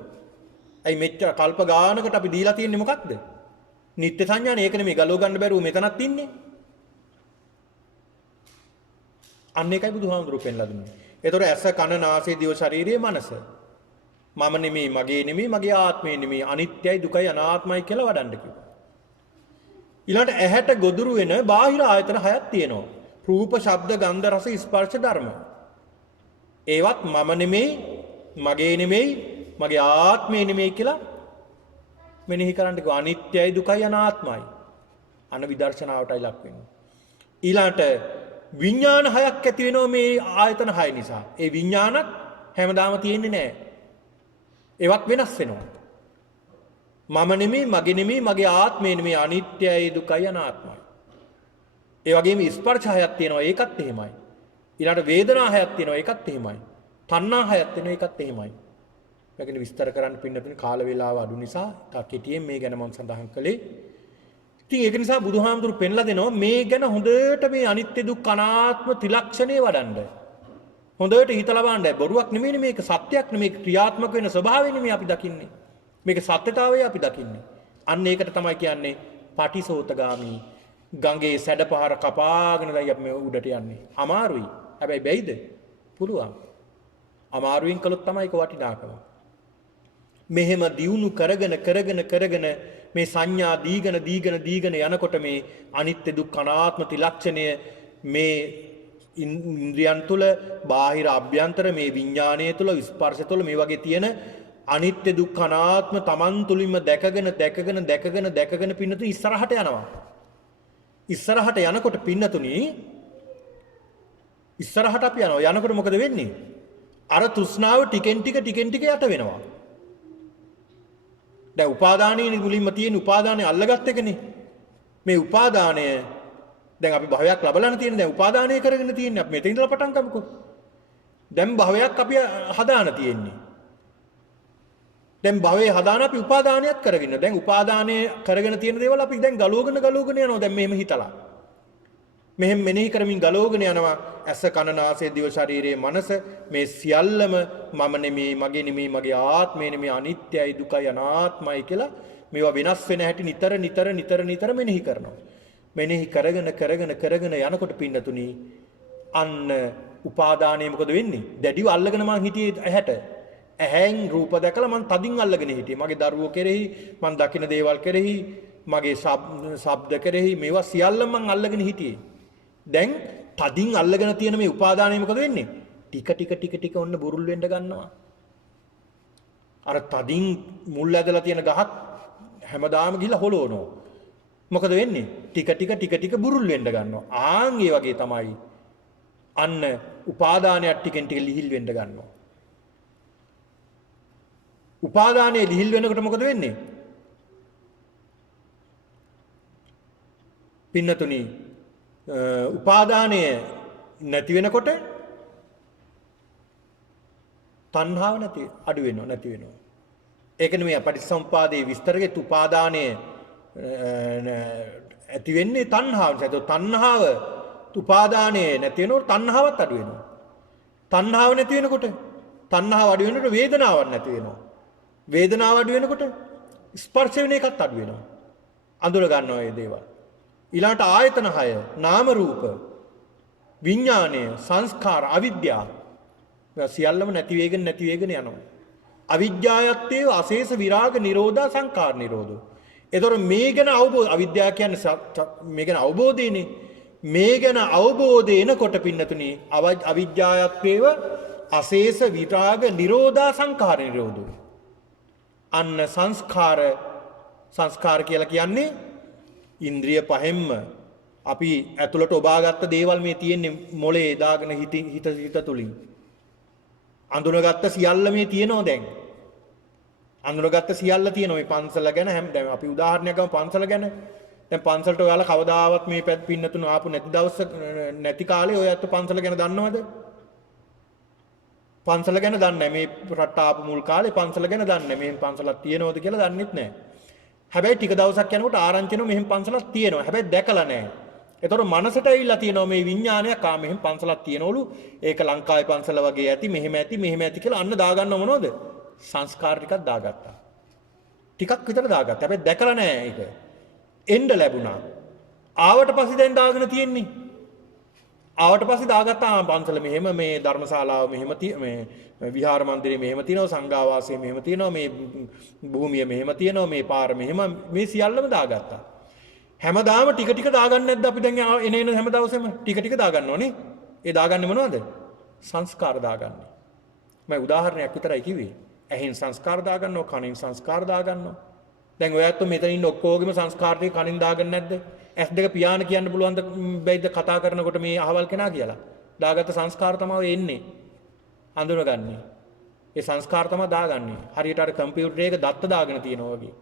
ඇයි මෙච්චර කල්ප ගානකට අපි දීලා තියෙන්නේ මොකක්ද? නිත්‍ය සංඥානේ. ඒක නෙමෙයි ගලව ගන්න බැරුව මෙතනත් ඉන්නේ. අන්න ඒකයි බුදුහාමුදුරුවෝ පෙන්ලා දුන්නේ. ඒතොර ඇස, කන, නාසය, දිව, ශරීරය, මනස. මම නෙමෙයි, මගේ නෙමෙයි, මගේ ආත්මය නෙමෙයි, අනිත්‍යයි, දුකයි, අනාත්මයි කියලා වඩන්න කිව්වා. ඊළඟට ඇහැට ගොදුරු වෙන බාහිර ආයතන හයක් තියෙනවා. රූප, ශබ්ද, ගන්ධ, රස, ස්පර්ශ ධර්ම. ඒවත් මම නෙමෙයි, මගේ නෙමෙයි, මගේ ආත්මය නෙමෙයි කියලා මෙනෙහි කරන්න කිව්වා. අනිත්‍යයි, දුකයි, අනාත්මයි. අන විදර්ශනාවටයි ලක් වෙන්නේ. ඊළාට විඥාන හයක් ඇති වෙනවා මේ ආයතන හය නිසා. ඒ විඥානත් හැමදාම තියෙන්නේ නැහැ. ඒවත් වෙනස් වෙනවා. මම නෙමෙයි, මගේ නෙමෙයි, මගේ ආත්මය නෙමෙයි, අනිත්‍යයි, දුකයි, අනාත්මයි. ඒ වගේම ස්පර්ශ හයක් තියෙනවා, ඒකත් එහෙමයි. ඊළාට වේදනා හයක් තියෙනවා, ඒකත් එහෙමයි. තණ්හා හයක් තියෙනවා, ඒකත් එහෙමයි. මේකෙන් විස්තර කරන්න පින්නතුනේ කාල වේලාව අඩු නිසා තා කෙටියෙන් මේ ගැන මම සඳහන් කළේ. ඉතින් ඒක නිසා බුදුහාමුදුරු පෙන්ලා දෙනවා මේ ගැන හොඳට මේ අනිත්‍ය දුක් අනාත්ම ත්‍රිලක්ෂණේ වඩන්න. හොඳට හිතලා බලන්න. බොරුවක් නෙමෙයි මේක, සත්‍යයක් නෙමෙයි, ක්‍රියාත්මක වෙන ස්වභාවය නෙමෙයි අපි දකින්නේ. මේක සත්‍යතාවය අපි දකින්නේ. අන්න ඒකට තමයි කියන්නේ පටිසෝතගාමි. ගඟේ සැඩපහර කපාගෙන දැන් අපි මේ උඩට යන්නේ. අමාරුයි. හැබැයි බැයිද? පුළුවන්. අමාරුවෙන් කළොත් තමයි ඒක වටිනාකම. මෙහෙම දියුණු කරගෙන මේ සංඥා දීගෙන යනකොට මේ අනිත්‍ය දුක්ඛ අනාත්ම ත්‍රිලක්ෂණය මේ ඉන්ද්‍රියන් තුළ බාහිර අභ්‍යන්තර මේ විඥාණය තුළ ස්පර්ශ තුළ මේ වගේ තියෙන අනිත්‍ය දුක්ඛ අනාත්ම Taman තුලින්ම දැකගෙන පින්නතුනි ඉස්සරහට යනවා. ඉස්සරහට යනකොට පින්නතුනි ඉස්සරහට අපි යනවා. යනකොට මොකද වෙන්නේ? අර තෘෂ්ණාව ටිකෙන් ටික යට වෙනවා. දැන් උපාදානයේ මුලින්ම තියෙන උපාදානය අල්ලගත් එකනේ. මේ උපාදානය දැන් අපි භවයක් ලබලාන තියෙන දැන් උපාදානය කරගෙන තියෙන්නේ. අපි මෙතන ඉඳලා පටන් ගමුකෝ. දැන් භවයක් අපි හදාන තියෙන්නේ. දැන් භවයේ හදාන අපි උපාදානයක් කරගෙන. දැන් උපාදානය කරගෙන තියෙන දේවල් අපි දැන් ගලවගෙන යනවා. දැන් මෙහෙම හිතලා. මෙහෙම මෙනෙහි කරමින් ගලවගෙන යනවා. ඇස, කන, නාසය, දිව, ශරීරයේ මනස මේ සියල්ලම මම නෙමෙයි, මගේ නෙමෙයි, මගේ ආත්මය නෙමෙයි, අනිත්‍යයි, දුකයි, අනාත්මයි කියලා මේවා වෙනස් වෙන හැටි නිතර මෙනෙහි කරනවා. මෙනෙහි කරගෙන යනකොට පින්නතුනි අන්න උපාදානය මොකද වෙන්නේ? දැඩිව අල්ලගෙන මං හිටියේ ඇහැට. ඇහෙන් රූප දැකලා මං තදින් අල්ලගෙන හිටියේ. මගේ දරුවෝ කෙරෙහි, මං දකින දේවල් කෙරෙහි, මගේ ශබ්ද කෙරෙහි මේවා සියල්ලම මං අල්ලගෙන හිටියේ. දැන් තදින් අල්ලගෙන තියෙන මේ උපාදානය මොකද වෙන්නේ? ටික ඔන්න බුරුල් වෙන්න ගන්නවා. අර තදින් මුල් ඇදලා තියෙන ගහක් හැමදාම ගිහලා හොලවනවා. මොකද වෙන්නේ? ටික බුරුල් වෙන්න ගන්නවා. ආන් ඒ වගේ තමයි අන්න උපාදානයක් ටිකෙන් ටික ලිහිල් වෙන්න ගන්නවා. උපාදානයේ ලිහිල් වෙනකොට මොකද වෙන්නේ? පින්නතුනි උපාදානය නැති වෙනකොට තණ්හාව නැති වෙනවා. ඒකනේ මේ පටිච්චසමුපාදයේ විස්තරයේ උපාදානය ඇති වෙන්නේ තණ්හාව නිසා. ඒක තණ්හාව උපාදානය නැති වෙනකොට තණ්හාවත් අඩු වෙනවා. තණ්හාව නැති වෙනකොට තණ්හාව අඩු වෙනකොට වේදනාවක් නැති වෙනවා. වේදනාව අඩු වෙනකොට ස්පර්ශ වෙන එකත් අඩු වෙනවා. අඳුර ගන්නවා මේ දේවල්. ඊළාට ආයතන 6 නාම රූප විඥානය සංස්කාර අවිද්‍යාව සියල්ලම නැති වෙගෙන යනවා. අවිද්‍යාවත්තේ අශේෂ විරාග නිරෝධා සංකාර නිරෝධෝ. ඒතර මේ ගැන අවබෝධ අවිද්‍යාව කියන්නේ මේ ගැන අවබෝධයනේ. මේ ගැන අවබෝධය එනකොට පින්නතුනි අවිද්‍යාවත්තේව අශේෂ විරාග නිරෝධා සංකාර නිරෝධෝ. අන්න සංස්කාර කියලා කියන්නේ ඉන්ද්‍රිය පහෙන්ම අපි ඇතුළට ඔබාගත්ත දේවල් මේ තියෙන්නේ මොලේ දාගෙන හිත තුලින්. අඳුනගත්ත සියල්ල මේ තියෙනවා දැන්. අඳුනගත්ත සියල්ල තියෙනවා මේ පන්සල ගැන දැන් අපි උදාහරණයක් ගමු පන්සල ගැන. දැන් පන්සලට ඔයාලා කවදාවත් මේ පින්නතුන ආපු නැති කාලේ ඔය අත පන්සල ගැන දන්නවද? පන්සල ගැන දන්නේ නැහැ. මේ රට ආපු මුල් කාලේ පන්සල ගැන දන්නේ නැහැ. මෙහෙම පන්සලක් තියෙනවද කියලා දන්නෙත් නැහැ. හැබැයි ටික දවසක් යනකොට ආරංචි වෙනවා මෙහෙම පන්සලක් තියෙනවා. හැබැයි දැකලා නැහැ. ඒතකොට මනසට ඇවිල්ලා තියෙනවා මේ විඥානයක් මෙහෙම පන්සලක් තියෙනවලු. ඒක ලංකාවේ පන්සල වගේ ඇති, මෙහෙම ඇති කියලා අන්න දාගන්නව මොනවද? සංස්කාර ටිකක් දාගත්තා. ටිකක් විතර දාගත්තා. හැබැයි දැකලා නැහැ ඒක. එන්න ලැබුණා. ආවට පස්සේ දැන් දාගෙන තියෙන්නේ. ආවට පස්සේ දාගත්තා පන්සල මෙහෙම මේ ධර්මශාලාව මෙහෙම මේ විහාර මන්දිරය මෙහෙම තියෙනවා, සංඝාවාසය මෙහෙම තියෙනවා, මේ භූමිය මෙහෙම තියෙනවා, මේ පාර මෙහෙම මේ සියල්ලම දාගත්තා. හැමදාම ටික දාගන්නේ නැද්ද අපි දැන් එන හැම දවසෙම ටික දාගන්න ඕනේ. ඒ දාගන්නේ මොනවද? සංස්කාර දාගන්නේ. මම උදාහරණයක් විතරයි කිව්වේ. ඇහෙන් සංස්කාර දාගන්නවා, කනෙන් සංස්කාර දාගන්නවා. දැන් ඔයත් මෙතන ඉන්න ඔක්කොගෙම සංස්කාර ටික කනින් දාගන්නේ නැද්ද? S2 පියාන කියන්න පුළුවන්ද බැයිද කතා කරනකොට මේ අහවල් කෙනා කියලා? දාගත්ත සංස්කාර තමයි එන්නේ. අඳුනගන්නේ. ඒ සංස්කාර තමයි දාගන්නේ. හරියට අර කම්පියුටර් එක දත්ත දාගෙන තියෙනවා වගේ.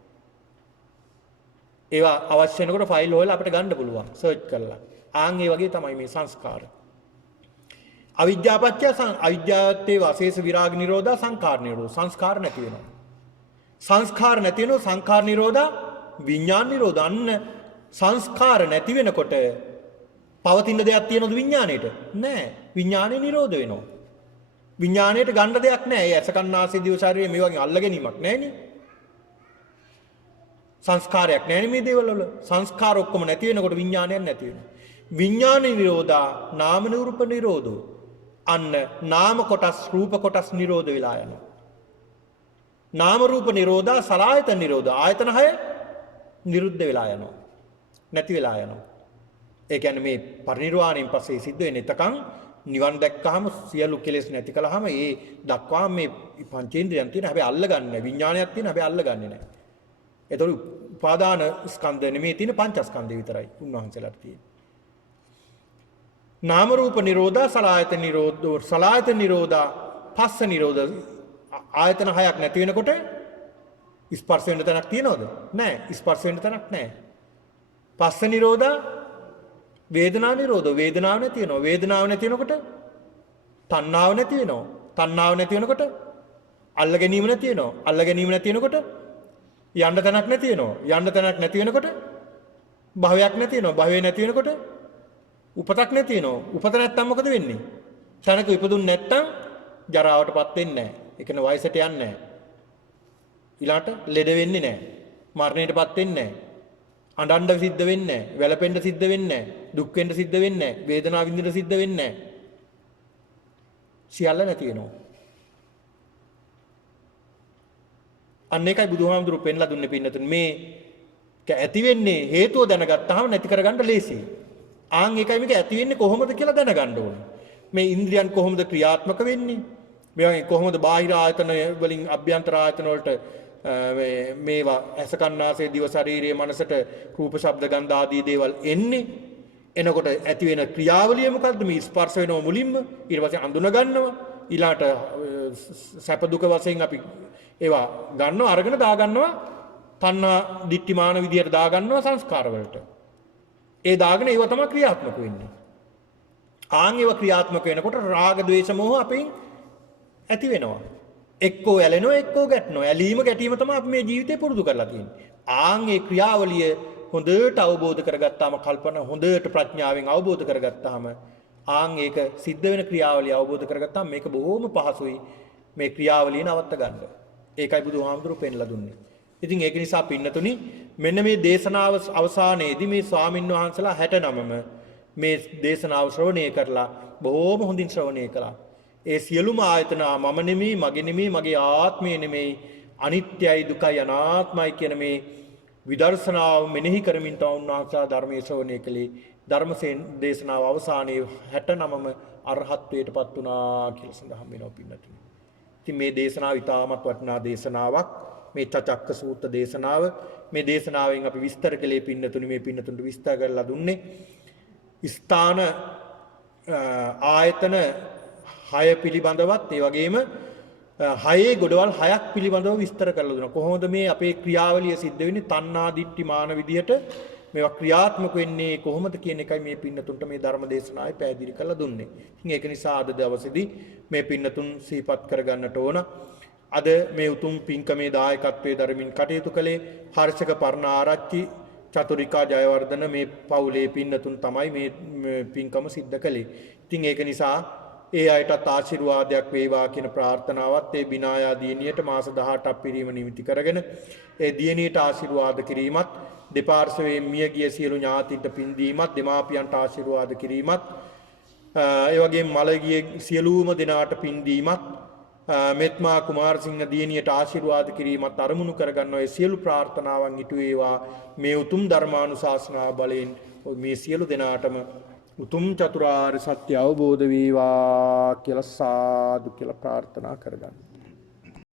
ඒවා අවශ්‍ය වෙනකොට ෆයිල් හොයලා අපිට ගන්න පුළුවන් සර්ච් කරලා. ආන් ඒ වගේ තමයි මේ සංස්කාර. අවිද්‍යාපත්‍ය අවිද්‍යාවත්තේ වාසේස විරාග නිරෝධා සංඛාර නිරෝධ. සංස්කාර නැති වෙනවා. සංස්කාර නැති වෙනවා සංඛාර නිරෝධා විඥාන නිරෝධ. අන්න සංස්කාර නැති වෙනකොට පවතින දෙයක් තියෙනවද විඥාණයට? නැහැ. විඥානේ නිරෝධ වෙනවා. විඥාණයට ගන්න දෙයක් නැහැ. ඒ ඇස කන්නාසය දිව ශරීරය මේ වගේ අල්ල ගැනීමක් නැහැනේ. සංස්කාරයක් නැහැනේ මේ දේවල් වල. සංස්කාර ඔක්කොම නැති වෙනකොට විඥානයක් නැති වෙනවා. විඥාන නිරෝධා නාම නිරූප නිරෝධෝ. අන්න නාම කොටස් රූප කොටස් නිරෝධ වෙලා යනවා. නාම රූප නිරෝධා සලආයතන නිරෝධා. ආයතන 6 නිරුද්ධ වෙලා යනවා. නැති වෙලා යනවා. ඒ කියන්නේ මේ පරිනිර්වාණයෙන් පස්සේ සිද්ධ වෙන එතකන් නිවන් දැක්කහම සියලු කෙලෙස් නැති කළාම ඒ දක්වා මේ පංචේන්ද්‍රයන් තියෙන හැබැයි අල්ලගන්නේ විඥානයක් තියෙන හැබැයි අල්ලගන්නේ නැහැ. ඒතකොට උපාදාන ස්කන්ධ නෙමෙයි තියෙන පංචස්කන්ධය විතරයි උන්වහන්සේලාට තියෙන්නේ. නාම රූප නිරෝධා සලආයතන නිරෝධෝ සලආයතන නිරෝධා පස්ස නිරෝධ. ආයතන 6ක් නැති වෙනකොට ස්පර්ශ වෙන තැනක් තියෙනවද? නැහැ. ස්පර්ශ වෙන තැනක් නැහැ. පස්ස නිරෝධා වේදනා නිරෝධෝ. වේදනාව නැති වෙනවා. වේදනාව නැති වෙනකොට තණ්හාව නැති වෙනවා. තණ්හාව නැති වෙනකොට අල්ල ගැනීම නැති වෙනවා. අල්ල ගැනීම නැති වෙනකොට යන්න තැනක් නැති වෙනවා. යන්න තැනක් නැති වෙනකොට භවයක් නැති වෙනවා. භවය නැති වෙනකොට උපතක් නැති වෙනවා. උපත නැත්තම් මොකද වෙන්නේ? ක්ෂණික ඉපදුන් නැත්තම් ජරාවටපත් වෙන්නේ නැහැ. ඒ කියන්නේ වයසට යන්නේ නැහැ. ඊළාට ලෙඩ වෙන්නේ නැහැ. මරණයටපත් වෙන්නේ නැහැ. අඬන්න සිද්ධ වෙන්නේ නැහැ. වැළපෙන්න සිද්ධ වෙන්නේ නැහැ. දුක් වෙන්න සිද්ධ වෙන්නේ නැහැ. වේදනාව විඳින්න සිද්ධ වෙන්නේ නැහැ. සියල්ල නැති වෙනවා. අන්න ඒකයි බුදුහාමුදුරුවෝ පෙන්ලා දුන්නේ පින්නතුන්. මේ ඇති වෙන්නේ හේතුව දැනගත්තාම නැති කරගන්න ලේසියි. ආන් ඒකයි මේක ඇති වෙන්නේ කොහොමද කියලා දැනගන්න ඕනේ. මේ ඉන්ද්‍රියන් කොහොමද ක්‍රියාත්මක වෙන්නේ? මේ කොහොමද බාහිර ආයතන වලින් අභ්‍යන්තර ආයතන වලට මේවා ඇස කන්නාසය දිව ශරීරයේ මනසට රූප ශබ්ද ගන්ධ ආදී දේවල් එන්නේ. එනකොට ඇති වෙන ක්‍රියාවලිය මොකද්ද? මේ ස්පර්ශ වෙනව මුලින්ම ඊට පස්සේ අඳුන ගන්නවා. ඊළාට සැප දුක වශයෙන් අපි ඒවා ගන්නවා අරගෙන දා ගන්නවා තණ්හා දිට්ඨිමාන විදියට දා ගන්නවා සංස්කාර වලට. ඒ දාගෙන ඒව තමයි ක්‍රියාත්මක වෙන්නේ. ආන් ඒව ක්‍රියාත්මක වෙනකොට රාග ద్వේෂ මෝහ අපෙන් ඇති වෙනවා. එක්කෝ ඇලෙනවා එක්කෝ ගැටෙනවා. ඇලීම ගැටීම තමයි අපි මේ ජීවිතේ පුරුදු කරලා තියෙන්නේ. ආන් ඒ ක්‍රියාවලිය හොඳට අවබෝධ කරගත්තාම කල්පනා හොඳට ප්‍රඥාවෙන් අවබෝධ කරගත්තාම ආන් ඒක සිද්ධ වෙන ක්‍රියාවලිය අවබෝධ කරගත්තාම මේක බොහොම පහසුයි මේ ක්‍රියාවලිය නවත්ත ගන්න. ඒකයි බුදුහාමුදුරුවෝ පෙන්ලා දුන්නේ. ඉතින් ඒක නිසා පින්නතුනි මෙන්න මේ දේශනාව අවසානයේදී මේ ස්වාමින් වහන්සලා 69ම මේ දේශනාව ශ්‍රවණය කරලා බොහොම හොඳින් ශ්‍රවණය කළා. ඒ සියලුම ආයතන මම නෙමෙයි, මගේ නෙමෙයි, මගේ ආත්මය නෙමෙයි, අනිත්‍යයි, දුකයි, අනාත්මයි කියන මේ විදර්ශනාව මෙනෙහි කරමින් තම උන්වහන්සේලා ධර්මයේ ශ්‍රවණය කළේ. ධර්මසේන දේශනාව අවසානයේ 69ම අරහත්ත්වයටපත් වුණා කියලා සඳහන් වෙනවා පින්නතුනි. ඉතින් මේ දේශනාව ඉතාමත් වටිනා දේශනාවක්. මේ චචක්ක සූත්‍ර දේශනාව මේ දේශනාවෙන් අපි විස්තර කළේ පින්නතුනි මේ පින්නතුන්ට විස්තර කරලා දුන්නේ ස්ථාන ආයතන 6 පිළිබඳවත් ඒ වගේම 6 ගොඩවල් 6ක් පිළිබඳව විස්තර කරලා දුන්නා. කොහොමද මේ අපේ ක්‍රියාවලිය සිද්ධ වෙන්නේ තණ්හා දිට්ඨි මාන විදියට මේවා ක්‍රියාත්මක වෙන්නේ කොහොමද කියන එකයි මේ පින්නතුන්ට මේ ධර්ම දේශනාවේ පැහැදිලි කරලා දුන්නේ. ඉතින් ඒක නිසා අද දවසේදී මේ පින්නතුන් සිහිපත් කරගන්නට ඕන. අද මේ උතුම් පින්කමේ දායකත්වයේ දරමින් කටයුතු කළේ හර්ෂක පර්ණආරච්චි චතුරිකා ජයවර්ධන මේ පවුලේ පින්නතුන් තමයි මේ පින්කම සිද්ධ කළේ. ඉතින් ඒක නිසා ඒ අයටත් ආශිර්වාදයක් වේවා කියන ප්‍රාර්ථනාවත් ඒ බිනායා දියණියට මාස 18ක් පිරීම නිමිති කරගෙන ඒ දියණියට ආශිර්වාද කිරීමත් දෙපාර්ශ්වයෙන් මියගිය සියලු ඥාතීන්ට පින් දීමත් දෙමාපියන්ට ආශිර්වාද කිරීමත් ඒ වගේම මළගිය සියලුම දෙනාට පින් දීමත් මෙත්මා කුමාරසිංහ දියණියට ආශිර්වාද කිරීමත් අරමුණු කරගන්නවා. ඒ සියලු ප්‍රාර්ථනාවන් ඉටු වේවා මේ උතුම් ධර්මානුශාසනාව බලයෙන් මේ සියලු දෙනාටම උතුම් චතුරාර්ය සත්‍ය අවබෝධ වේවා කියලා සාදු කියලා ප්‍රාර්ථනා කරගන්න.